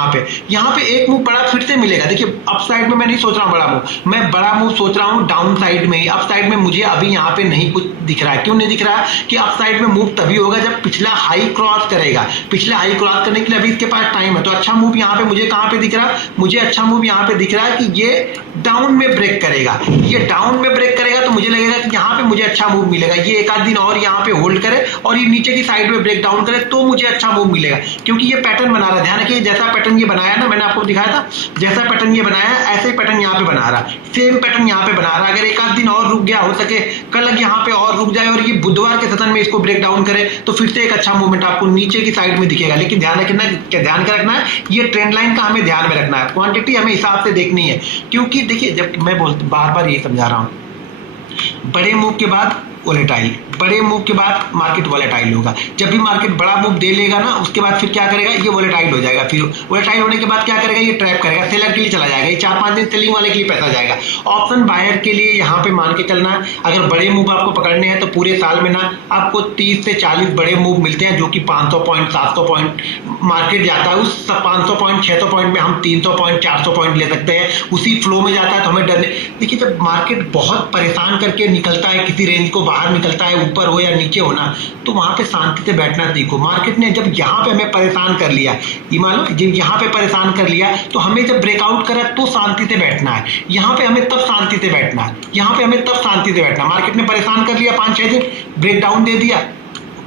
यहाँ पे एक मूव बड़ा फिर से मिलेगा। देखिए अप साइड में मैं नहीं सोच रहा हूँ बड़ा मूव, मैं बड़ा मूव सोच रहा हूँ डाउन साइड में ही। अप साइड में मुझे अभी यहाँ पे नहीं कुछ दिख रहा है। क्यों नहीं दिख रहा है कि अप साइड में मूव तभी होगा जब पिछला हाई क्रॉस करेगा। पिछला हाई क्रॉस करने के लिए अभी इसके पास टाइम है। तो अच्छा मूव यहाँ पे मुझे कहाँ पे दिख रहा है, मुझे अच्छा मूव यहाँ पे दिख रहा है कि ये डाउन में ब्रेक करेगा। ये डाउन में ब्रेक करेगा तो मुझे लगेगा कि यहाँ पे मुझे अच्छा मूव मिलेगा। ये एक आध दिन और यहाँ पे होल्ड करे और ये नीचे की साइड में ब्रेक डाउन करे तो मुझे अच्छा मूव मिलेगा, क्योंकि ये पैटर्न बना रहा है। ध्यान रखिए, जैसा पैटर्न ये बनाया ना, मैंने आपको दिखाया था, जैसा पैटर्न ये बनाया ऐसे ही पैटर्न यहाँ पे बना रहा है, सेम पैटर्न यहाँ पे बना रहा है। अगर एक आध दिन और रुक गया, हो सके कल यहाँ पे और रुक जाए और ये बुधवार के सेशन में इसको ब्रेक डाउन करे, तो फिर से एक अच्छा मूवमेंट आपको नीचे की साइड में दिखेगा। लेकिन ध्यान रखना, ध्यान क्या रखना है, ये ट्रेंड लाइन का हमें ध्यान में रखना है, क्वांटिटी हमें हिसाब से देखनी है। क्योंकि देखिए, जब मैं बार बार ये समझा रहा हूं, बड़े मूव के बाद वोलेटाइल, बड़े मूव के बाद मार्केट वोलेटाइल होगा। जब भी मार्केट बड़ा मूव दे लेगा ना, उसके बाद फिर क्या करेगा, ये वोलेटाइल हो जाएगा। फिर वोलेटाइल होने के बाद क्या करेगा, ये ट्रैप करेगा, सेलर के लिए चला जाएगा। ये 4-5 दिन सेलिंग वाले के लिए पैसा जाएगा। ऑप्शन बायर के लिए यहाँ पे मान के चलना है, अगर बड़े मूव आपको पकड़ने हैं तो पूरे साल में ना आपको 30 से 40 बड़े मूव मिलते हैं, जो कि 500 पॉइंट 700 पॉइंट मार्केट जाता है। उस 500 पॉइंट 600 पॉइंट में हम 300 पॉइंट 400 पॉइंट ले सकते हैं। उसी फ्लो में जाता है तो हमें डरने, देखिए जब मार्केट बहुत परेशान करके निकलता है, किसी रेंज को बाहर निकलता है, ऊपर हो या नीचे होना, तो वहां पे शांति से बैठना सीखो। मार्केट ने जब यहाँ पे हमें परेशान कर लिया, ये मानो जब यहाँ पे परेशान कर लिया, तो हमें जब ब्रेकआउट करा तो शांति से बैठना है। यहाँ पे हमें तब शांति से बैठना है, यहाँ पे हमें तब शांति से बैठना। मार्केट ने परेशान कर लिया 5-6 दिन, ब्रेक डाउन दे दिया,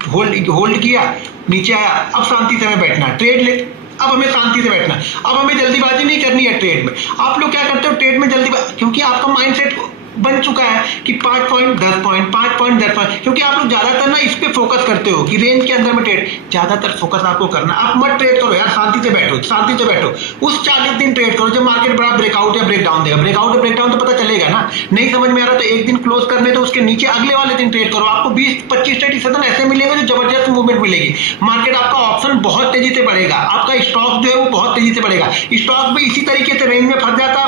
होल्ड किया, नीचे आया, अब शांति से हमें बैठना है। ट्रेड ले, अब हमें शांति से बैठना है। अब हमें जल्दीबाजी नहीं करनी है ट्रेड में। आप लोग क्या करते हो ट्रेड में जल्दीबाजी, क्योंकि आपका माइंडसेट बन चुका है कि 5 पॉइंट 10 पॉइंट 5 पॉइंट 10 पॉइंट, क्योंकि आप लोग ज्यादातर ना इस पे फोकस करते हो कि रेंज के अंदर में ट्रेड, ज्यादातर फोकस आपको करना। आप मत ट्रेड करो यार, शांति से बैठो, शांति से बैठो। उस 40 दिन ट्रेड करो जब मार्केट बड़ा ब्रेकआउट या ब्रेकडाउन देगा। ब्रेकआउट या ब्रेकडाउन तो पता चलेगा ना, नहीं समझ में आ रहा तो एक दिन क्लोज करने तो उसके नीचे अगले वाले दिन ट्रेड करो। आपको 20-25 ट्रेड सेशन ऐसे मिलेगा जो जबरदस्त मूवमेंट मिलेगी। मार्केट आपका ऑप्शन बहुत तेजी से बढ़ेगा, आपका स्टॉक जो है वो बहुत तेजी से बढ़ेगा। स्टॉक भी इसी तरीके से रेंज में फंस जाता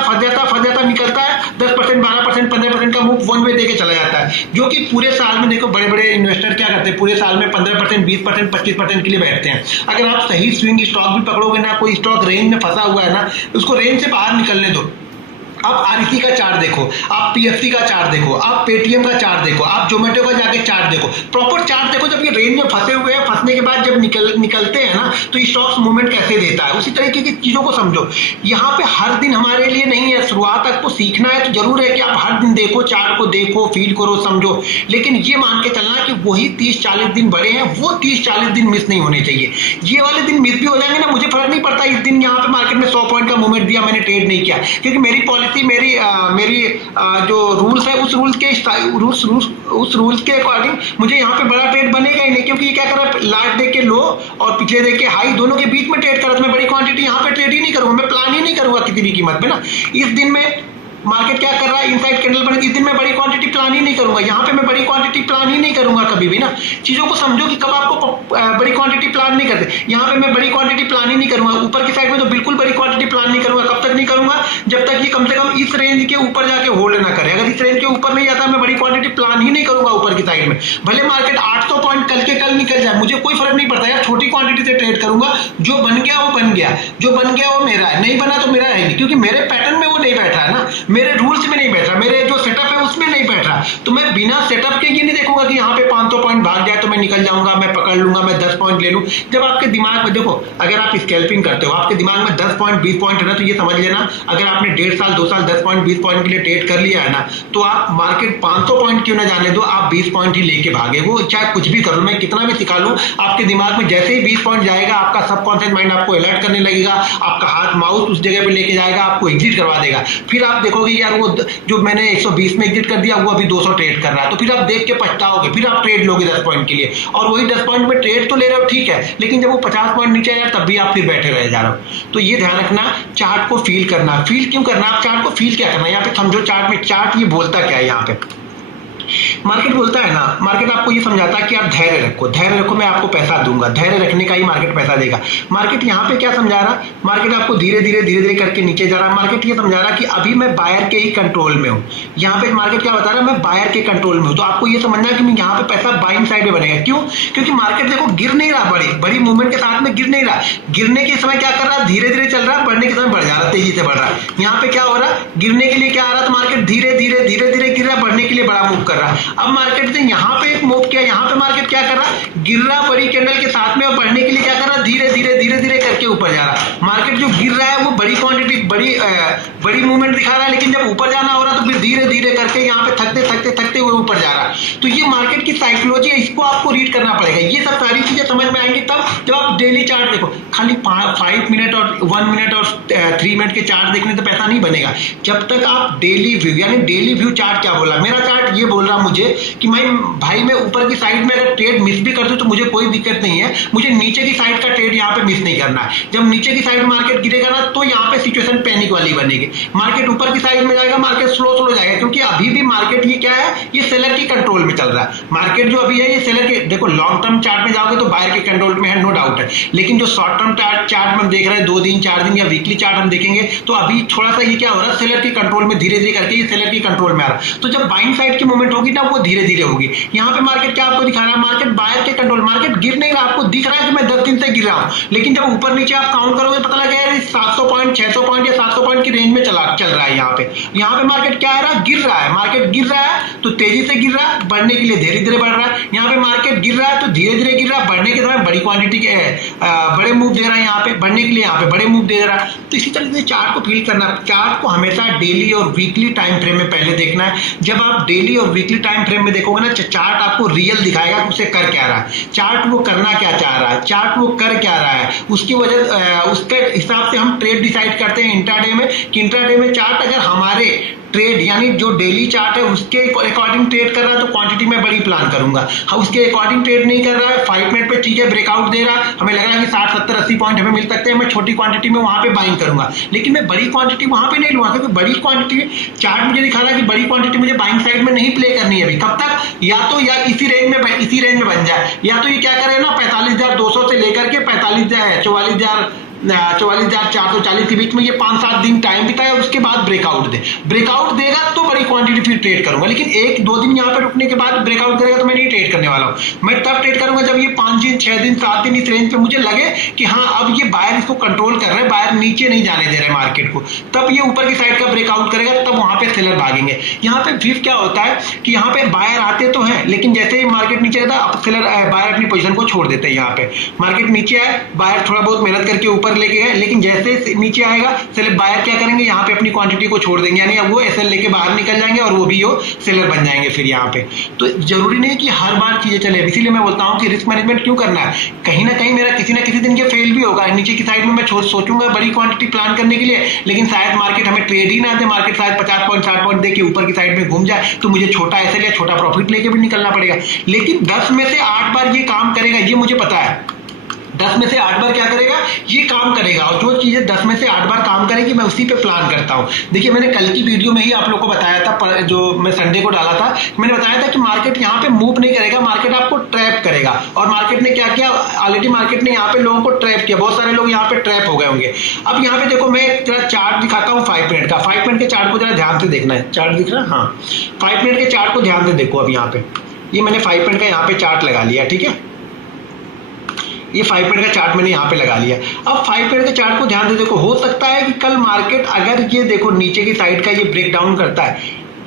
निकलता है, 10% 12% 15% का मूव वन वे देके चला जाता है, जो कि पूरे साल में देखो बड़े बड़े इन्वेस्टर क्या करते हैं, पूरे साल में 15% 20% 25% के लिए बैठते हैं। अगर आप सही स्विंग स्टॉक भी पकड़ोगे ना, कोई स्टॉक रेंज में फंसा हुआ है ना, उसको रेंज से बाहर निकलने दो, आप आरईसी का चार्ट देखो, आप पीएफसी का चार्ट देखो, आप पेटीएम का चार्ट देखो, आप जोमेटो का जाके चार्ट देखो, प्रॉपर चार्ट देखो। जब ये रेंज में फंसे हुए हैं, फंसने के बाद जब निकलते हैं ना, तो स्टॉक्स मूवमेंट कैसे देता है, उसी तरीके की चीजों को समझो। यहाँ पे हर दिन हमारे लिए नहीं है, शुरुआत आपको सीखना है तो जरूर है कि आप हर दिन देखो, चार्ट को देखो, फील करो, समझो, लेकिन ये मान के चलना कि वही 30-40 दिन बड़े हैं, वो 30-40 दिन मिस नहीं होने चाहिए। ये वाले दिन मिस भी हो जाएंगे ना, मुझे फर्क नहीं पड़ता। इस दिन यहाँ पे मार्केट में 100 पॉइंट का मूवमेंट दिया, मैंने ट्रेड नहीं किया, क्योंकि मेरी पॉलिसी, मेरी जो रूल्स है, उस रूल्स के अकॉर्डिंग मुझे यहाँ पे बड़ा ट्रेड बनेगा ही नहीं, क्योंकि ये क्या कर रहा है, लास्ट डे के लो और पिछले डे के हाई दोनों के बीच में ट्रेड कर रहा है। मैं बड़ी क्वांटिटी यहाँ पे ट्रेड ही नहीं करूंगा, मैं प्लान ही नहीं करूंगा किसी भी कीमत पे ना। इस दिन में मार्केट क्या कर रहा है, इनसाइड कैंडल बन, इस दिन मैं बड़ी क्वांटिटी प्लान ही नहीं करूंगा, यहाँ पे मैं बड़ी क्वांटिटी प्लान ही नहीं करूंगा कभी भी ना। चीजों को समझो कि कब आपको बड़ी क्वांटिटी प्लान नहीं करते। यहाँ पे मैं बड़ी क्वांटिटी प्लान ही नहीं करूंगा, ऊपर की साइड में तो बिल्कुल बड़ी क्वांटिटी प्लान नहीं करूंगा। कब तक नहीं करूंगा, जब तक ये कम से कम इस रेंज के ऊपर जाके होल्ड ना करे। अगर इस रेंज के ऊपर नहीं जाता, मैं बड़ी क्वांटिटी प्लान ही नहीं करूंगा ऊपर की साइड में। भले मार्केट 800 पॉइंट कल के कल निकल जाए, मुझे कोई फर्क नहीं पड़ता यार, छोटी क्वांटिटी से ट्रेड करूंगा। जो बन गया वो बन गया, जो बन गया वो मेरा है, नहीं बना तो मेरा है नहीं, क्योंकि मेरे पैटर्न में वो नहीं बैठ रहा है ना, मेरे रूल्स में नहीं बैठ रहा, मेरे जो सेटअप है उसमें नहीं बैठ रहा। तो मैं बिना सेटअप के ये नहीं देखूंगा कि यहाँ पे 500 पॉइंट भाग जाए तो मैं निकल जाऊंगा, मैं पकड़ लूंगा, मैं 10 पॉइंट ले लूं। जब आपके दिमाग में देखो, अगर आप स्कैल्पिंग करते हो, आपके दिमाग में 10 पॉइंट 20 पॉइंट है ना, तो ये समझ लेना, अगर आपने 1.5 साल 2 साल 10 पॉइंट 20 पॉइंट के लिए ट्रेड कर लिया है ना, तो आप मार्केट 500 पॉइंट क्यों ना जाने दो, आप 20 पॉइंट ही लेके भागे। वो चाहे कुछ भी करो, मैं कितना भी सिखा लूं, आपके दिमाग में जैसे ही 20 पॉइंट जाएगा, आपका सबकॉन्शियस माइंड आपको अलर्ट करने लगेगा, आपका हाथ माउस उस जगह पे लेके जाएगा, आपको एग्जिट करवा देगा। फिर आप देखोगे यार, वो जो मैंने 120 में एग्जिट कर दिया, वो अभी 200 ट्रेड कर रहा है, तो फिर आप देख के पछताओगे, फिर आप ट्रेड लोगे 10 पॉइंट के लिए, और वही 10 पॉइंट में ट्रेड तो ले रहे हो ठीक है, लेकिन जब वो 50 पॉइंट नीचे आएगा तब भी आप फिर बैठे रह जा रहे हो। तो ये ध्यान रखना, चार्ट को फील करना। फील क्यों करना, आप चार्ट को फील क्या करना, यहाँ पे समझो चार्ट में, चार्ट ये बोलता क्या है। यहाँ पे मार्केट बोलता है ना, मार्केट आपको ये समझाता है कि आप धैर्य रखो, धैर्य रखो, मैं आपको पैसा दूंगा, धैर्य रखने का ही मार्केट पैसा देगा। मार्केट यहाँ पे क्या समझा रहा, मार्केट आपको धीरे धीरे करके नीचे जा रहा है। मार्केट ये समझा रहा कि अभी मैं बायर के ही कंट्रोल में हूँ। यहाँ पे मार्केट क्या बता रहा है, मैं बायर के कंट्रोल में हूँ। तो आपको ये समझना कि यहाँ पे पैसा बाइंग साइड में बनेगा। क्यों, क्योंकि मार्केट देखो गिर नहीं रहा, बड़ी मूवमेंट के साथ में गिर नहीं रहा। गिरने के समय क्या कर रहा है, धीरे धीरे चल रहा है, बढ़ने के समय बढ़ जा रहा है, तेजी से बढ़ रहा है। यहाँ पे क्या हो रहा है, गिरने के लिए क्या आ रहा था, मार्केट धीरे धीरे गिर रहा है, बढ़ने के लिए बड़ा मूव कर रहा है। अब मार्केट ने यहाँ पे एक मूव किया, यहाँ पे मार्केट क्या कर रहा है, गिर रहा बड़ी कैंडल के साथ में, और बढ़ने के लिए क्या कर रहा है, धीरे धीरे करके ऊपर जा रहा है। मार्केट जो गिर रहा है वो बड़ी क्वांटिटी, बड़ी मूवमेंट दिखा रहा है, लेकिन जब ऊपर जाना हो रहा है तो फिर धीरे करके यहाँ पे थकते हुए ऊपर जा रहा है। तो ये मार्केट की साइकोलॉजी है, इसको आपको रीड करना पड़ेगा। ये सब सारी चीजें समझ में आएंगी तब जब आप डेली चार्ट देखो। खाली 5 मिनट और 1 मिनट और 3 मिनट के चार्ट देखने से पैसा नहीं बनेगा। जब तक आप डेली व्यू, यानी डेली व्यू चार्ट क्या बोला, मेरा चार्ट ये बोल रहा मुझे कि भाई मैं ऊपर की साइड में अगर ट्रेड मिस भी कर दूं तो मुझे कोई दिक्कत नहीं है, मुझे नीचे की साइड का ट्रेड यहाँ पे मिस नहीं करना है। जब नीचे की साइड मार्केट गिरेगा ना, तो यहाँ पे सिचुएशन पैनिक वाली बनेगी। मार्केट ऊपर की साइड में जाएगा, मार्केट स्लो जाएगा, क्योंकि अभी भी मार्केट ये क्या है, ये सेलर की कंट्रोल में चल रहा है। मार्केट जो अभी है ये सेलर के, देखो लॉन्ग टर्म चार्ट में जाओगे तो बायर के कंट्रोल में है, नो डाउट है, लेकिन जो शॉर्ट टर्म चार्ट में हम देख रहे हैं, 2 दिन 4 दिन या वीकली चार्ट हम देखेंगे, तो अभी थोड़ा सा ये क्या हो रहा है, सेलर की कंट्रोल में धीरे करके ये सेलर की कंट्रोल में आ रहा है। तो जब बाइंग साइड की मूवमेंट होगी ना, वो धीरे होगी। यहाँ पे मार्केट क्या आपको दिखा रहा है, मार्केट बायर के कंट्रोल, मार्केट गिर नहीं रहा, आपको दिख रहा है कि मैं 10 दिन से गिर रहा हूं, लेकिन जब ऊपर नीचे आप काउंट करोगे पता लगेगा 700 पॉइंट 600 पॉइंट या 700 पॉइंट की रेंज में चल रहा है। यहाँ पे मार्केट क्या है, गिर रहा है। मार्केट गिर रहा है तो तेजी से गिर रहा है, बढ़ने के लिए धीरे बढ़ रहा है। यहाँ पे मार्केट गिर रहा है तो धीरे गिर रहा है, बढ़ने के समय बड़ी क्वांटिटी के बड़े मूव दे रहा है, यहाँ पे बढ़ने के लिए यहाँ पे बड़े मूव दे रहा है। तो इसी तरह से चार्ट को फील करना, चार्ट को हमेशा डेली और वीकली टाइम फ्रेम में पहले देखना है। जब आप डेली और वीकली टाइम फ्रेम में देखोगे ना, चार्ट आपको रियल दिखाएगा कि उसे कर क्या रहा है, चार्ट वो करना क्या चाह रहा है, चार्ट वो कर क्या रहा है। उसकी वजह, उसके हिसाब से हम ट्रेड डिसाइड करते हैं इंट्राडे में, कि इंट्राडे में चार्ट अगर हमारे ट्रेड यानी जो डेली चार्ट है उसके अकॉर्डिंग ट्रेड कर रहा है तो क्वांटिटी में बड़ी प्लान करूंगा। उसके अकॉर्डिंग ट्रेड नहीं कर रहा है, 5 मिनट पे चीजें ब्रेकआउट दे रहा है, हमें लग रहा है कि 60 70 80 पॉइंट हमें मिल सकते हैं, मैं छोटी क्वांटिटी में वहां पे बाइंग करूंगा, लेकिन मैं बड़ी क्वांटिटी वहां पे नहीं लूंगा, क्योंकि बड़ी क्वांटिटी चार्ट मुझे दिखा रहा है कि बड़ी क्वांटिटी मुझे बाइंग साइड में नहीं प्ले करनी है अभी। कब तक, या तो या इसी रेंज में बन जाए, या तो ये क्या करे ना 45,200 से लेकर के 44,000 44,440 के बीच में ये 5-7 दिन टाइम बिताए और उसके बाद ब्रेकआउट देगा तो बड़ी क्वांटिटी फिर ट्रेड करूंगा। लेकिन 1-2 दिन यहाँ पे रुकने के बाद ब्रेकआउट करेगा तो मैं नहीं ट्रेड करने वाला हूँ। मैं तब ट्रेड करूंगा जब ये 5 दिन 6 दिन 7 दिन इस रेंज पे मुझे लगे कि हाँ अब ये बायर इसको कंट्रोल कर रहे हैं, बायर नीचे नहीं जाने दे रहे मार्केट को, तब ये ऊपर की साइड का ब्रेकआउट करेगा, तब वहां पे सेलर भागेंगे। यहाँ पे फिर क्या होता है कि यहाँ पे बायर आते तो हैं लेकिन जैसे ही मार्केट नीचे रहता है सेलर बायर अपनी पोजीशन को छोड़ देते हैं। यहाँ पे मार्केट नीचे आए, बायर थोड़ा बहुत मेहनत करके ऊपर लेके गए, लेकिन जैसे नीचे आएगा सेलर बायर क्या करेंगे, यहाँ पे अपनी क्वांटिटी को छोड़ देंगे, यानी अब वो एसएल लेके बाहर निकल जाएंगे और वो भी वो सेलर बन जाएंगे फिर यहाँ पे। तो जरूरी नहीं कि हर बार चीजें चले, इसीलिए मैं बोलता हूँ कि रिस्क मैनेजमेंट क्यों करना है। कहीं ना कहीं मेरा किसी ना किसी दिन ये फेल भी होगा, नीचे की साइड में मैं सोचूंगा बड़ी क्वांटिटी प्लान करने के लिए, लेकिन शायद मार्केट हमें ट्रेड ही ना दे, मार्केट शायद 50 पॉइंट 60 पॉइंट दे के ऊपर की साइड में घूम जाए, तो मुझे छोटा एसएल या छोटा प्रॉफिट लेके भी निकलना पड़ेगा। लेकिन 10 में से 8 बार ये काम करेगा, ये मुझे पता है। 10 में से 8 बार क्या करेगा, ये काम करेगा, और जो चीजें 10 में से 8 बार काम करेगी मैं उसी पे प्लान करता हूं। देखिए मैंने कल की वीडियो में ही आप लोग को बताया था, जो मैं संडे को डाला था, मैंने बताया था कि मार्केट यहाँ पे मूव नहीं करेगा, मार्केट आपको ट्रैप करेगा। और मार्केट ने क्या किया, ऑलरेडी मार्केट ने यहाँ पे लोगों को ट्रैप किया, बहुत सारे लोग यहाँ पे ट्रैप हो गए होंगे। अब यहाँ पे देखो मैं जरा चार्ट दिखाता हूँ 5 मिनट का, 5 मिनट के चार्ट को जरा ध्यान से देखना है। चार्ट दिख रहा है, हाँ 5 मिनट के चार्ट को ध्यान से देखो। अब यहाँ पे ये मैंने 5 मिनट का यहाँ पे चार्ट लगा लिया, ठीक है, ये 5 मिनट का चार्ट मैंने यहाँ पे लगा लिया। अब 5 मिनट के चार्ट को ध्यान से देखो, हो सकता है कि कल मार्केट अगर ये देखो नीचे की साइड का ये ब्रेक डाउन करता है,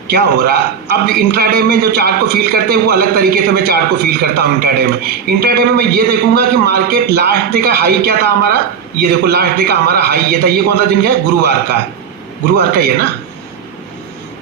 क्या हो रहा है, अब इंट्राडे में जो चार्ट को फील करते हैं वो अलग तरीके से मैं चार्ट को फील करता हूँ। इंट्राडे में मैं ये देखूंगा कि मार्केट लास्ट डे का हाई क्या था हमारा, ये देखो लास्ट डे का हमारा हाई ये था, ये कौन सा दिन है, गुरुवार का है, गुरुवार का ही है ना,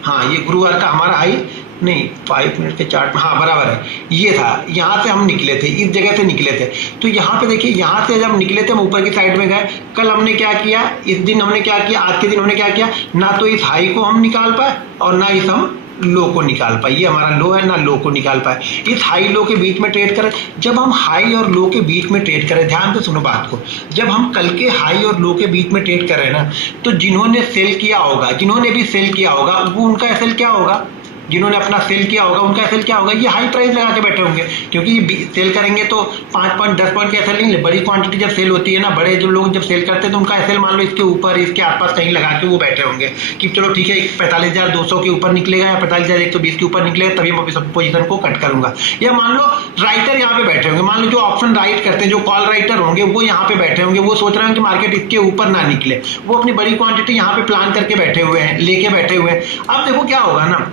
हाँ ये गुरुवार का हमारा हाई, नहीं 5 मिनट के चार्ट में, हाँ बराबर है, ये था, यहाँ से हम निकले थे, इस जगह से निकले थे। तो यहाँ पे देखिए, यहाँ से जब निकले थे हम ऊपर की साइड में गए, कल हमने क्या किया, इस दिन हमने क्या किया, आज के दिन हमने क्या किया, ना तो इस हाई को हम निकाल पाए और ना इस हम लो को निकाल पाए, ये हमारा लो है, ना लो को निकाल पाए। इस हाई लो के बीच में ट्रेड करें, जब हम हाई और लो के बीच में ट्रेड करें, ध्यान से सुनो बात को, जब हम कल के हाई और लो के बीच में ट्रेड करें ना, तो जिन्होंने सेल किया होगा, जिन्होंने भी सेल किया होगा, वो उनका एसएल क्या होगा, जिन्होंने अपना सेल किया होगा उनका एसएल क्या होगा, ये हाई प्राइस लगा के बैठे होंगे, क्योंकि ये सेल करेंगे तो 5 पॉइंट 10 पॉइंट के एसएल नहीं, बड़ी क्वांटिटी जब सेल होती है ना, बड़े जो लोग जब सेल करते हैं तो उनका एसएल मान लो इसके ऊपर इसके आसपास कहीं लगा के वो बैठे होंगे कि चलो ठीक है 45,200 के ऊपर निकलेगा या 45,120 के ऊपर निकलेगा तभी मैं अपनी पोजीशन को कट करूंगा। या मान लो राइटर यहाँ पे बैठे होंगे, मान लो जो ऑप्शन राइट करते हैं, जो कॉल राइटर होंगे वो यहाँ पे बैठे होंगे, वो सोच रहे हैं कि मार्केट इसके ऊपर ना निकले, वो अपनी बड़ी क्वांटिटी यहाँ पे प्लान करके बैठे हुए हैं, लेके बैठे हुए हैं। अब देखो क्या होगा ना,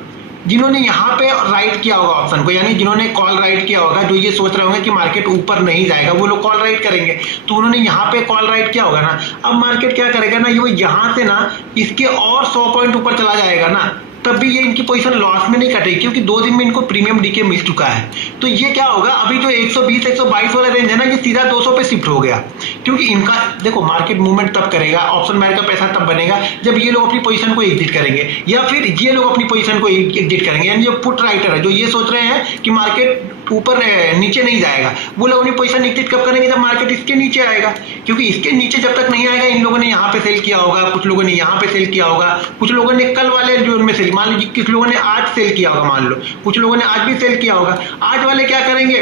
जिन्होंने यहाँ पे राइट किया होगा ऑप्शन को, यानी जिन्होंने कॉल राइट किया होगा, जो ये सोच रहे होंगे कि मार्केट ऊपर नहीं जाएगा, वो लोग कॉल राइट करेंगे, तो उन्होंने यहाँ पे कॉल राइट किया होगा ना। अब मार्केट क्या करेगा ना, ये वो यहाँ से ना इसके और 100 पॉइंट ऊपर चला जाएगा ना, तब भी ये इनकी पोजीशन लॉस में नहीं कटेगी, क्योंकि 2 दिन में इनको प्रीमियम डीके मिल चुका है। तो ये क्या होगा, अभी जो 120 122 वाला रेंज है ना, ये सीधा 200 पे शिफ्ट हो गया, क्योंकि इनका देखो मार्केट मूवमेंट तब करेगा, ऑप्शन बायर का पैसा तब बनेगा जब ये लोग अपनी पोजीशन को एग्जिट करेंगे, या फिर ये लोग अपनी पोजीशन को एग्जिट करेंगे। यानी जो पुट राइटर है, जो ये सोच रहे हैं कि मार्केट ऊपर नीचे नहीं जाएगा, वो लोग अपनी पोजीशन एग्जिट कब करेंगे, जब मार्केट इसके नीचे आएगा, क्योंकि इसके नीचे जब तक नहीं आएगा, इन लोगों ने यहाँ पे सेल किया होगा, कुछ लोगों ने यहाँ पे सेल किया होगा, कुछ लोगों ने कल वाले जो उनमें सेल, मान लीजिए किस लोगों ने आज सेल किया होगा, मान लो कुछ लोगों ने आज भी सेल किया होगा, आज वाले क्या करेंगे,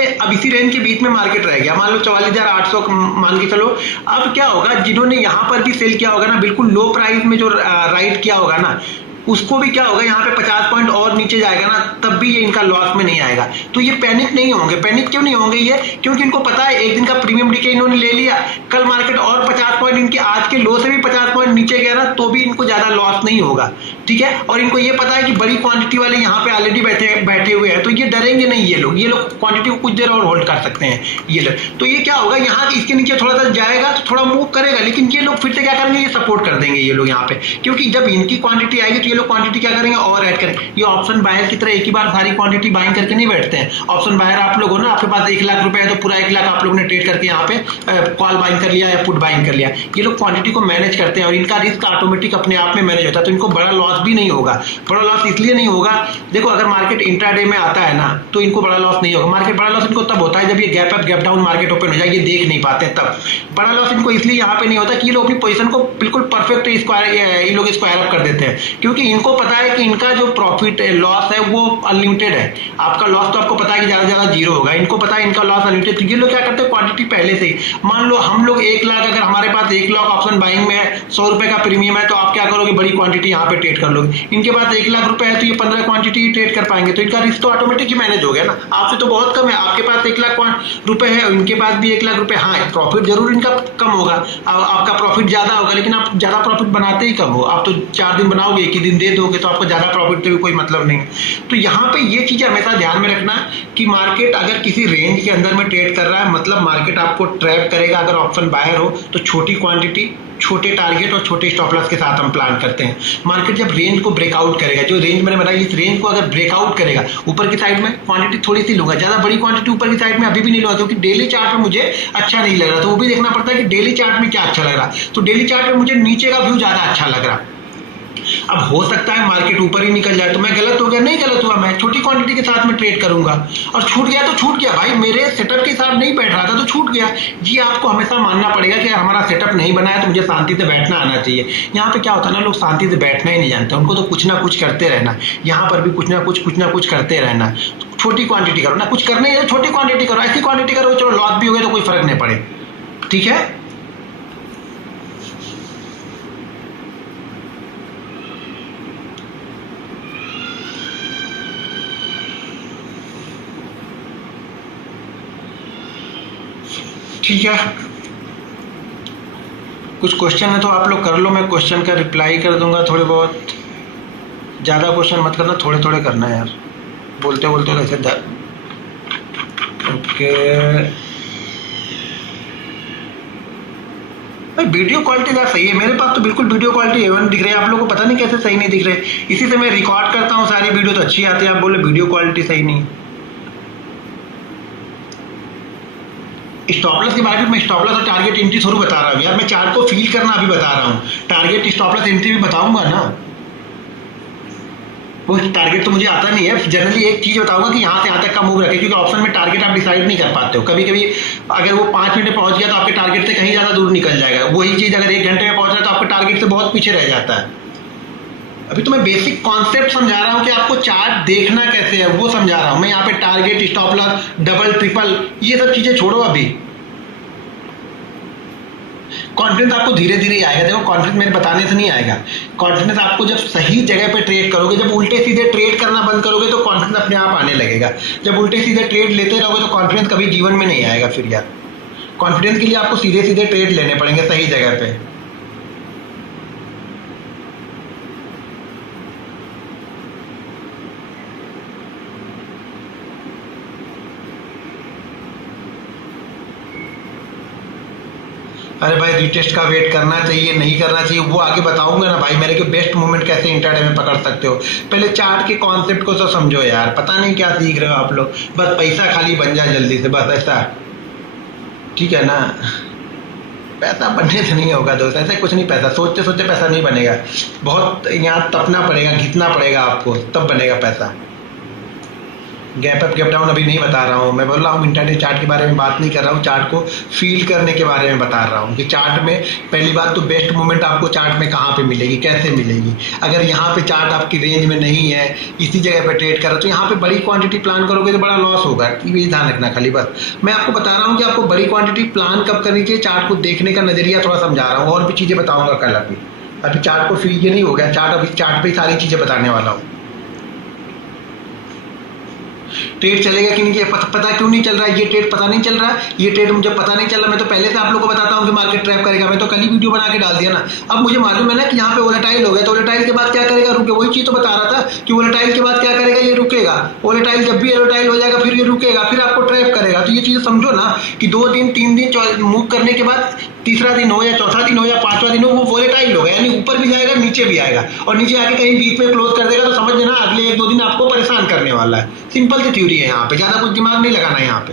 अब इसी रेंज के बीच में मार्केट रह गया, मान लो 44,800 मान के चलो। अब क्या होगा, जिन्होंने यहाँ पर भी सेल किया होगा ना, बिल्कुल लो प्राइस में जो राइट किया होगा ना, उसको भी क्या होगा, यहाँ पे 50 पॉइंट और नीचे जाएगा ना, तब भी ये इनका लॉस में नहीं आएगा। तो ये पैनिक नहीं होंगे। पैनिक क्यों नहीं होंगे ये, क्योंकि इनको पता है एक दिन का प्रीमियम डीके इन्होंने ले लिया, कल मार्केट और 50 पॉइंट इनके आज के लो से भी 50 पॉइंट नीचे गया ना, तो भी इनको ज्यादा लॉस नहीं होगा, ठीक है। और इनको ये पता है कि बड़ी क्वांटिटी वाले यहाँ पे ऑलरेडी बैठे हुए हैं, तो ये डरेंगे नहीं, ये लोग क्वांटिटी को कुछ देर और होल्ड कर सकते हैं ये लोग। तो ये क्या होगा, यहाँ इसके नीचे थोड़ा सा जाएगा तो थोड़ा मूव करेगा, लेकिन ये लोग फिर से क्या करेंगे, ये सपोर्ट कर देंगे ये लोग यहाँ पे, क्योंकि जब इनकी क्वांटिटी आएगी तो ये लोग क्वांटिटी क्या करेंगे और ऐड करेंगे। ये ऑप्शन बायर की तरह एक ही बार सारी क्वांटिटी बाइंग करके नहीं बैठते हैं। ऑप्शन बायर आप लोग हो ना, आपके पास 1 लाख रुपए है तो पूरा 1 लाख आप लोगों ने ट्रेड करके यहाँ पे कॉल बाइंग कर लिया या पुट बाइंग कर लिया। ये लोग क्वांटिटी को मैनेज करते हैं और इनका रिस्क ऑटोमेटिक अपने आप में मैनेज होता है, तो इनको बड़ा लॉस भी नहीं होगा। बड़ा लॉस इसलिए नहीं होगा, देखो अगर मार्केट इंट्राडे में आता है ना तो इनको बड़ा लॉस नहीं होगा। मार्केट बड़ा लॉस इनको तब होता है जब ये gap up gap down market open हो जाए, ये देख नहीं पाते, तब बड़ा लॉस इनको इसलिए यहाँ पे नहीं होता कि ये लोग अपनी पोजीशन को बिल्कुल परफेक्ट स्क्वायर, ये लोग स्क्वायर अप कर देते हैं, क्योंकि इनको पता है कि इनका जो प्रॉफिट लॉस है वो अनलिमिटेड है। आपका लॉस तो आपको पता है कि ज़्यादा से ज़्यादा जीरो होगा, इनको पता है इनका लॉस अनलिमिटेड। तो ये लोग क्या करते हैं, क्वांटिटी पहले से ही, मान लो हम लोग 1 लाख, अगर हमारे पास 1 लाख ऑप्शन बाइंग में है, 100 रुपए का प्रीमियम है, तो आप क्या करोगे, बड़ी क्वांटिटी यहाँ पे ट्रेड कर लोगे। इनके पास 1 लाख रुपए है तो ये 15 क्वांटिटी ट्रेड कर पाएंगे, तो इनका रिस्क तो ऑटोमेटिक ही मैनेज हो गया ना। आपसे तो बहुत कम है, आपके पास 1 लाख रुपए है, इनके पास भी 1 लाख रुपए। हाँ, प्रॉफिट जरूर इनका कम होगा, आपका प्रॉफिट ज्यादा होगा, लेकिन आप ज्यादा प्रॉफिट बनाते ही कब हो। आप तो 4 दिन बनाओगे, 1 ही दिन दे दोगे, तो आपको ज्यादा प्रॉफिट से भी कोई मतलब नहीं। तो यहाँ पे ये चीज हमेशा ध्यान में रखना कि मार्केट अगर किसी रेंज के अंदर में ट्रेड कर रहा है, मतलब मार्केट आपको ट्रैप करेगा। अगर ऑप्शन बायर हो तो छोटी क्वांटिटी, छोटे टारगेट और छोटे स्टॉप लॉस के साथ हम प्लान करते हैं। मार्केट जब रेंज को ब्रेकआउट करेगा, जो रेंज मैंने बताया, इस रेंज को अगर ब्रेकआउट करेगा, ऊपर की साइड में क्वांटिटी थोड़ी सी लूंगा, ज्यादा बड़ी क्वांटिटी ऊपर की साइड में अभी भी नहीं लूंगा, क्योंकि डेली चार्ट में मुझे अच्छा नहीं लग रहा। तो वो भी देखना पड़ता है कि डेली चार्ट में क्या अच्छा लग रहा। तो डेली चार्ट में मुझे नीचे का व्यू ज्यादा अच्छा लग रहा। अब हो सकता है मार्केट ऊपर ही निकल जाए तो मैं गलत हो गया, नहीं गलत हुआ, मैं छोटी क्वांटिटी के साथ में ट्रेड करूंगा, और छूट गया तो छूट गया भाई, मेरे सेटअप के हिसाब नहीं बैठ रहा था तो छूट गया। जी आपको हमेशा मानना पड़ेगा कि हमारा सेटअप नहीं बना है तो मुझे शांति से बैठना आना चाहिए। यहाँ पे क्या होता है ना, लोग शांति से बैठना ही नहीं जानते, उनको तो कुछ ना कुछ करते रहना, यहाँ पर भी कुछ ना कुछ करते रहना। छोटी क्वांटिटी करो ना, कुछ करने है छोटी क्वांटिटी करो, ऐसी क्वांटिटी करो चलो लॉस भी हो गए तो कोई फर्क नहीं पड़े, ठीक है। ठीक है, कुछ क्वेश्चन है तो आप लोग कर लो, मैं क्वेश्चन का रिप्लाई कर दूंगा थोड़े बहुत। ज़्यादा क्वेश्चन मत करना, थोड़े थोड़े करना यार, बोलते बोलते वैसे ओके। भाई वीडियो क्वालिटी यार सही है, मेरे पास तो बिल्कुल वीडियो क्वालिटी A1 दिख रही है, आप लोगों को पता नहीं कैसे सही नहीं दिख रहे। इसी से मैं रिकॉर्ड करता हूँ सारी वीडियो तो अच्छी आती है, आप बोले वीडियो क्वालिटी सही नहीं। स्टॉप लॉस के बारे में मैं स्टॉप लॉस और टारगेट एंट्री थोड़ी बता रहा हूँ यार, मैं चार्ट को फील करना अभी बता रहा हूँ, टारगेट स्टॉप लॉस एंट्री भी बताऊंगा ना। वो टारगेट तो मुझे आता नहीं है, जनरली एक चीज बताऊंगा कि यहाँ से यहाँ तक का मूव रखे, क्योंकि ऑप्शन में टारगेट आप डिसाइड नहीं कर पाते हो। कभी कभी अगर वो 5 मिनट में पहुंच गया तो आपके टारगेट से कहीं ज्यादा दूर निकल जाएगा, वही चीज अगर 1 घंटे में पहुंच रहा है तो आपके टारगेट से बहुत पीछे रह जाता है। अभी तो मैं बेसिक कॉन्सेप्ट समझा रहा हूँ कि आपको चार्ट देखना कैसे है वो समझा रहा हूँ मैं। यहाँ पे target, stop loss, double, triple, ये सब चीजें छोड़ो। अभी कॉन्फिडेंस आपको धीरे धीरे आएगा। देखो कॉन्फिडेंस मेरे बताने से नहीं आएगा, कॉन्फिडेंस आपको जब सही जगह पे ट्रेड करोगे, जब उल्टे सीधे ट्रेड करना बंद करोगे तो कॉन्फिडेंस अपने आप आने लगेगा। जब उल्टे सीधे ट्रेड लेते रहोगे तो कॉन्फिडेंस कभी जीवन में नहीं आएगा। फिर यार कॉन्फिडेंस के लिए आपको सीधे सीधे ट्रेड लेने पड़ेंगे सही जगह पे। अरे भाई रीटेस्ट का वेट करना चाहिए नहीं करना चाहिए वो आगे बताऊंगा ना भाई, मेरे के बेस्ट मूवमेंट कैसे इंट्राडे में पकड़ सकते हो। पहले चार्ट के कॉन्सेप्ट को तो समझो यार, पता नहीं क्या सीख रहे हो आप लोग, बस पैसा खाली बन जाए जल्दी से, बस ऐसा, ठीक है ना। पैसा बनने से नहीं होगा दोस्त, ऐसा कुछ नहीं, पैसा सोचते सोचते पैसा नहीं बनेगा, बहुत यहाँ तपना पड़ेगा, घिसना पड़ेगा आपको, तब बनेगा पैसा। गैप अप गैप डाउन अभी नहीं बता रहा हूँ, मैं बोल रहा हूँ इंट्राडे चार्ट के बारे में बात नहीं कर रहा हूँ, चार्ट को फील करने के बारे में बता रहा हूँ कि चार्ट में पहली बात तो बेस्ट मूवमेंट आपको चार्ट में कहाँ पे मिलेगी, कैसे मिलेगी। अगर यहाँ पे चार्ट आपकी रेंज में नहीं है, इसी जगह पे ट्रेड कर रहे हो, तो यहाँ पे बड़ी क्वांटिटी प्लान करोगे तो बड़ा लॉस होगा, ये ध्यान रखना खाली। बस मैं आपको बता रहा हूँ कि आपको बड़ी क्वांटिटी प्लान कब करनी चाहिए, चार्ट को देखने का नजरिया थोड़ा समझा रहा हूँ, और भी चीजें बताऊंगा कल। अभी चार्ट को फील ये नहीं हो गया, चार्ट अभी चार्ट पे सारी चीजें बताने वाला हूँ। ट्रेड चलेगा कि नहीं ये पता क्यों नहीं चल रहा है, ये ट्रेड पता नहीं चल रहा है, ये ट्रेड मुझे पता नहीं चल रहा। मैं तो पहले से आप लोगों को बताता हूँ कि मार्केट ट्रैप करेगा, मैं तो कल ही वीडियो बना के डाल दिया ना। अब मुझे मालूम है ना कि यहाँ पे वोलेटाइल हो गया, तो वोलेटाइल के बाद क्या करेगा, रुके, वही चीज तो बता रहा था कि वोलेटाइल के बाद क्या करेगा, ये रुकेगा। वोलेटाइल जब भी वोलेटाइल हो जाएगा फिर ये रुकेगा, फिर आपको ट्रैप करेगा। तो ये चीजें समझो ना कि 2 दिन 3 दिन मूव करने के बाद तीसरा दिन हो या चौथा दिन हो या 5वां दिन हो, वो वोलेटाइल होगा, यानी ऊपर भी जाएगा नीचे भी आएगा, और नीचे आके कहीं बीच में क्लोज कर देगा। तो समझ लेना अगले 1-2 दिन आपको परेशान करने वाला है। सिंपल सी थ्योरी है, यहाँ पे ज्यादा कुछ दिमाग नहीं लगाना है यहाँ पे।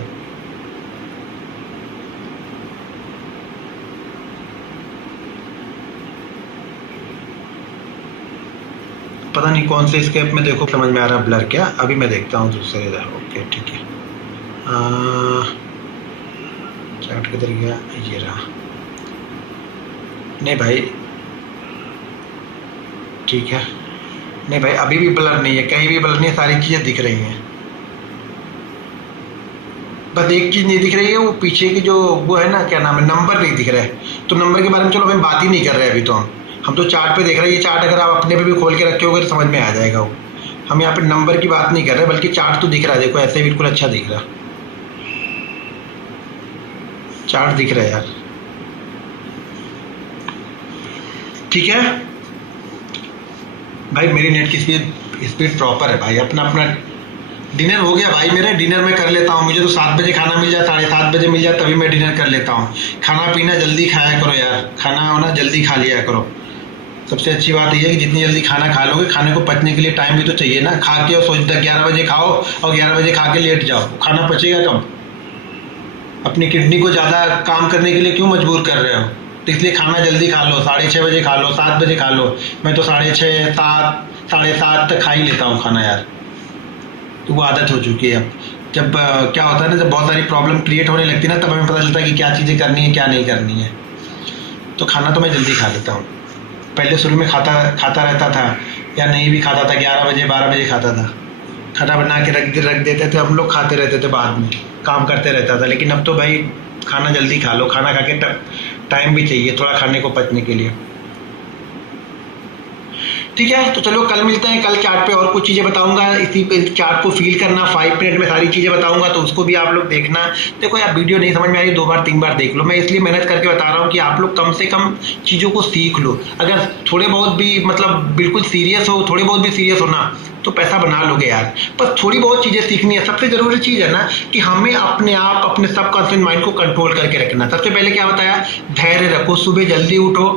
पता नहीं कौन से स्केप में, देखो समझ में आ रहा ब्लर क्या, अभी मैं देखता हूँ दूसरे इधर। ओके ठीक है, चार्ट किधर गया, ये रहा। नहीं भाई, ठीक है, नहीं भाई अभी भी ब्लर नहीं है, कहीं भी ब्लर नहीं है, सारी चीज़ें दिख रही हैं। बस एक चीज़ नहीं दिख रही है, वो पीछे की जो वो है ना, क्या नाम है, नंबर नहीं दिख रहा है। तो नंबर के बारे में चलो हम बात ही नहीं कर रहे अभी, तो हम तो चार्ट पे देख रहे हैं। ये चार्ट अगर आप अपने पे भी खोल के रखे होगे तो समझ में आ जाएगा वो। हम यहाँ पे नंबर की बात नहीं कर रहे, बल्कि चार्ट तो दिख रहा है, देखो ऐसे बिल्कुल अच्छा दिख रहा, चार्ट दिख रहा है यार। ठीक है भाई, मेरी नेट की स्पीड प्रॉपर है भाई। अपना अपना डिनर हो गया भाई मेरा, डिनर मैं कर लेता हूँ। मुझे तो 7 बजे खाना मिल जाए, 7:30 बजे मिल जाए, तभी मैं डिनर कर लेता हूँ। खाना पीना जल्दी खाया करो यार, खाना वाना जल्दी खा लिया करो। सबसे अच्छी बात यह है कि जितनी जल्दी खाना खा लोगे, खाने को पचने के लिए टाइम भी तो चाहिए ना। खा के और सोचता 11 बजे खाओ और 11 बजे खा के लेट जाओ, खाना पचेगा कब? अपनी किडनी को ज़्यादा काम करने के लिए क्यों मजबूर कर रहे हो? तो इसलिए खाना जल्दी खा लो, 6:30 बजे खा लो, 7 बजे खा लो। मैं तो 6:30, 7, 7:30 तक खा ही लेता हूँ खाना यार, तो वो आदत हो चुकी है अब। जब क्या होता है ना, जब बहुत सारी प्रॉब्लम क्रिएट होने लगती है ना, तब हमें पता चलता है कि क्या चीज़ें करनी है क्या नहीं करनी है। तो खाना तो मैं जल्दी खा लेता हूँ। पहले शुरू में खाता रहता था, या नहीं भी खाता था, 11 बजे 12 बजे खाता था। खाना बना के रख देते थे हम लोग, खाते रहते थे, बाद में काम करते रहता था। लेकिन अब तो भाई खाना जल्दी खा लो, खाना खा के टाइम भी चाहिए थोड़ा खाने को पचने के लिए। ठीक है, तो चलो कल मिलते हैं। कल चार्ट पे और कुछ चीज़ें बताऊंगा, इसी पे चार्ट को फील करना, 5 मिनट में सारी चीज़ें बताऊंगा, तो उसको भी आप लोग देखना। देखो यार, वीडियो नहीं समझ में आई 2 बार 3 बार देख लो। मैं इसलिए मेहनत करके बता रहा हूँ कि आप लोग कम से कम चीज़ों को सीख लो। अगर थोड़े बहुत भी मतलब बिल्कुल सीरियस हो, थोड़े बहुत भी सीरियस हो ना, तो पैसा बना लोगे यार। पर थोड़ी बहुत चीज़ें सीखनी है। सबसे ज़रूरी चीज़ है ना कि हमें अपने आप अपने सबकॉन्शियस माइंड को कंट्रोल करके रखना। सबसे पहले क्या बताया, धैर्य रखो, सुबह जल्दी उठो,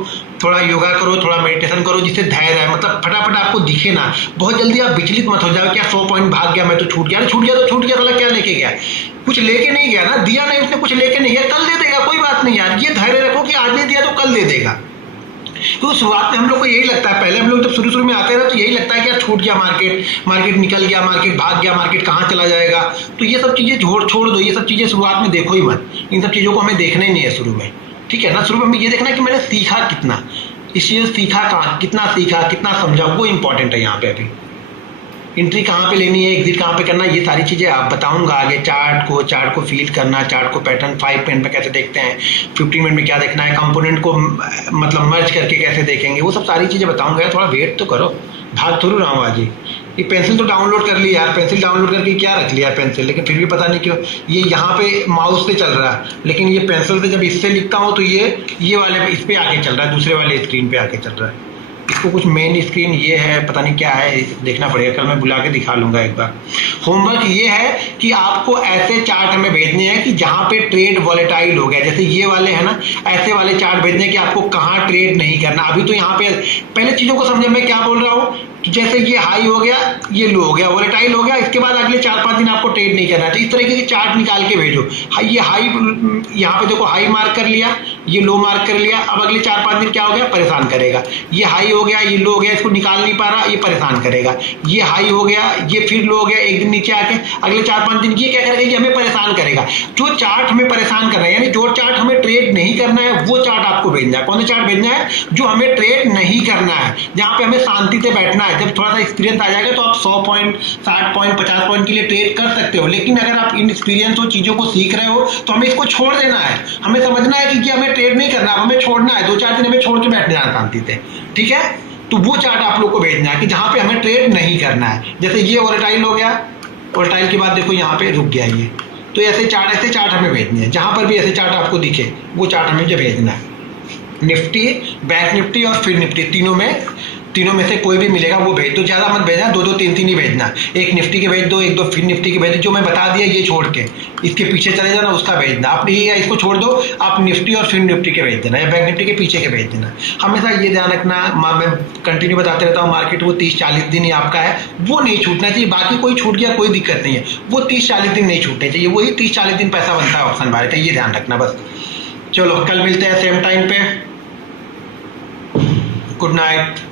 थोड़ा योगा करो, थोड़ा मेडिटेशन करो, जिससे धैर्य है, मतलब फटाफट आपको दिखे ना। बहुत जल्दी आप विचलित मत हो जाओ, क्या 100 पॉइंट भाग गया, मैं तो छूट गया। छूट गया तो छूट गया, साला क्या लेके गया? कुछ लेके नहीं गया ना, दिया नहीं उसने, कुछ लेके नहीं गया, कल दे देगा, कोई बात नहीं यार। ये धैर्य रखो कि आज नहीं दिया तो कल दे देगा। तो शुरुआत में हम लोग को यही लगता है, पहले हम लोग जब शुरू में आते हैं ना, तो यही लगता है कि यार छूट गया, मार्केट निकल गया, मार्केट भाग गया, मार्केट कहाँ चला जाएगा। तो ये सब चीज़ें छोड़ दो, ये सब चीज़ें शुरुआत में देखो ही मत। इन सब चीज़ों को हमें देखना ही नहीं है शुरू में, ठीक है ना। शुरू में हमें ये देखना है कि मैंने सीखा कितना, इस चीज़ सीखा कहाँ, कितना सीखा, कितना समझा, वो इंपॉर्टेंट है यहाँ पे। अभी एंट्री कहाँ पे लेनी है, एग्जिट कहाँ पे करना, ये सारी चीज़ें आप बताऊंगा आगे। चार्ट को फील करना, चार्ट को पैटर्न 5 मिनट में कैसे देखते हैं, 15 मिनट में क्या देखना है, कंपोनेंट को मतलब मर्ज करके कैसे देखेंगे, वो सब सारी चीज़ें बताऊंगा। थोड़ा वेट तो करो, भाग थोड़ा रहा हूँ आज ही। ये पेंसिल तो डाउनलोड कर ली यार, पेंसिल डाउनलोड करके क्या रख लिया पेंसिल, लेकिन फिर भी पता नहीं क्यों ये यहाँ पे माउस से चल रहा है, लेकिन ये पेंसिल से जब इससे लिखता हूँ तो ये वाले इस पे आके चल रहा है, दूसरे वाले स्क्रीन पे आके चल रहा है। इसको कुछ मेन स्क्रीन ये है, पता नहीं क्या है, देखना पड़ेगा, कल मैं बुला के दिखा लूंगा एक बार। होमवर्क ये है कि आपको ऐसे चार्ट हमें भेजने हैं कि जहाँ पे ट्रेड वॉलेटाइल हो गया, जैसे ये वाले है ना, ऐसे वाले चार्ट भेजने हैं कि आपको कहाँ ट्रेड नहीं करना। अभी तो यहाँ पे पहले चीज़ों को समझे, मैं क्या बोल रहा हूँ कि जैसे ये हाई हो गया, ये लो हो गया, वॉलेटाइल हो गया, इसके बाद अगले 4-5 दिन आपको ट्रेड नहीं करना है। तो इस तरीके के चार्ट निकाल के भेजो। ये हाई यहाँ पे देखो, हाई मार्क कर लिया, ये लो मार्क कर लिया, अब अगले 4-5 दिन क्या हो गया, परेशान करेगा। ये हाई हो गया, ये लो हो गया, इसको निकाल नहीं पा रहा, ये परेशान करेगा। ये हाई हो गया, ये फिर लो हो गया, एक दिन नीचे आके अगले 4-5 दिन ये क्या करेगा, ये हमें परेशान करेगा। जो चार्ट हमें परेशान करना है, यानी जो चार्ट हमें ट्रेड नहीं करना है, वो चार्ट आपको भेजना है। कौन सा चार्ट भेजना है? जो हमें ट्रेड नहीं करना है, जहाँ पे हमें शांति से बैठना है। जब थोड़ा सा एक्सपीरियंस आ जाएगा तो आप 100 पॉइंट, 60 पॉइंट, 50 पॉइंट के लिए ट्रेड कर सकते हो। लेकिन अगर आप इनएक्सपीरियंस हो, चीजों को सीख रहे हो, तो हमें इसको छोड़ देना है। हमें समझना है कि हमें ट्रेड नहीं करना, हमें छोड़ना है। 2-4 दिन हमें छोड़ के बैठ जाना शांति से, ठीक है। तो वो चार्ट आप लोग को भेजना है कि जहां पे हमें ट्रेड नहीं करना है। जैसे ये वॉलेटाइल हो गया, वॉलेटाइल के बाद देखो यहाँ पे रुक गया ये, तो ऐसे चार्ट हमें भेजने हैं। जहां पर भी ऐसे चार्ट आपको दिखे, वो चार्ट हमें जो भेजना है। निफ्टी, बैंक निफ्टी और फिर निफ्टी, तीनों में से कोई भी मिलेगा वो भेज दो। ज्यादा मत भेजना, 2-2, 3-3 ही भेजना। एक निफ्टी के भेज दो, 1-2 फिर निफ्टी के भेज दो। जो मैं बता दिया ये छोड़ के इसके पीछे चले जाना, उसका भेजना। आप ये इसको छोड़ दो, आप निफ्टी और फिर निफ्टी के भेज देना, या बैंक निफ्टी के पीछे के भेज देना। हमेशा ये ध्यान रखना, मैं कंटिन्यू बताते रहता हूँ, मार्केट वो 30-40 दिन ही आपका है, वो नहीं छूटना चाहिए। बाकी कोई छूट गया कोई दिक्कत नहीं है, वो 30-40 दिन नहीं छूटने चाहिए। वही 30-40 दिन पैसा बनता है ऑप्शन बाय का, ये ध्यान रखना बस। चलो कल मिलते हैं सेम टाइम पे। Good night.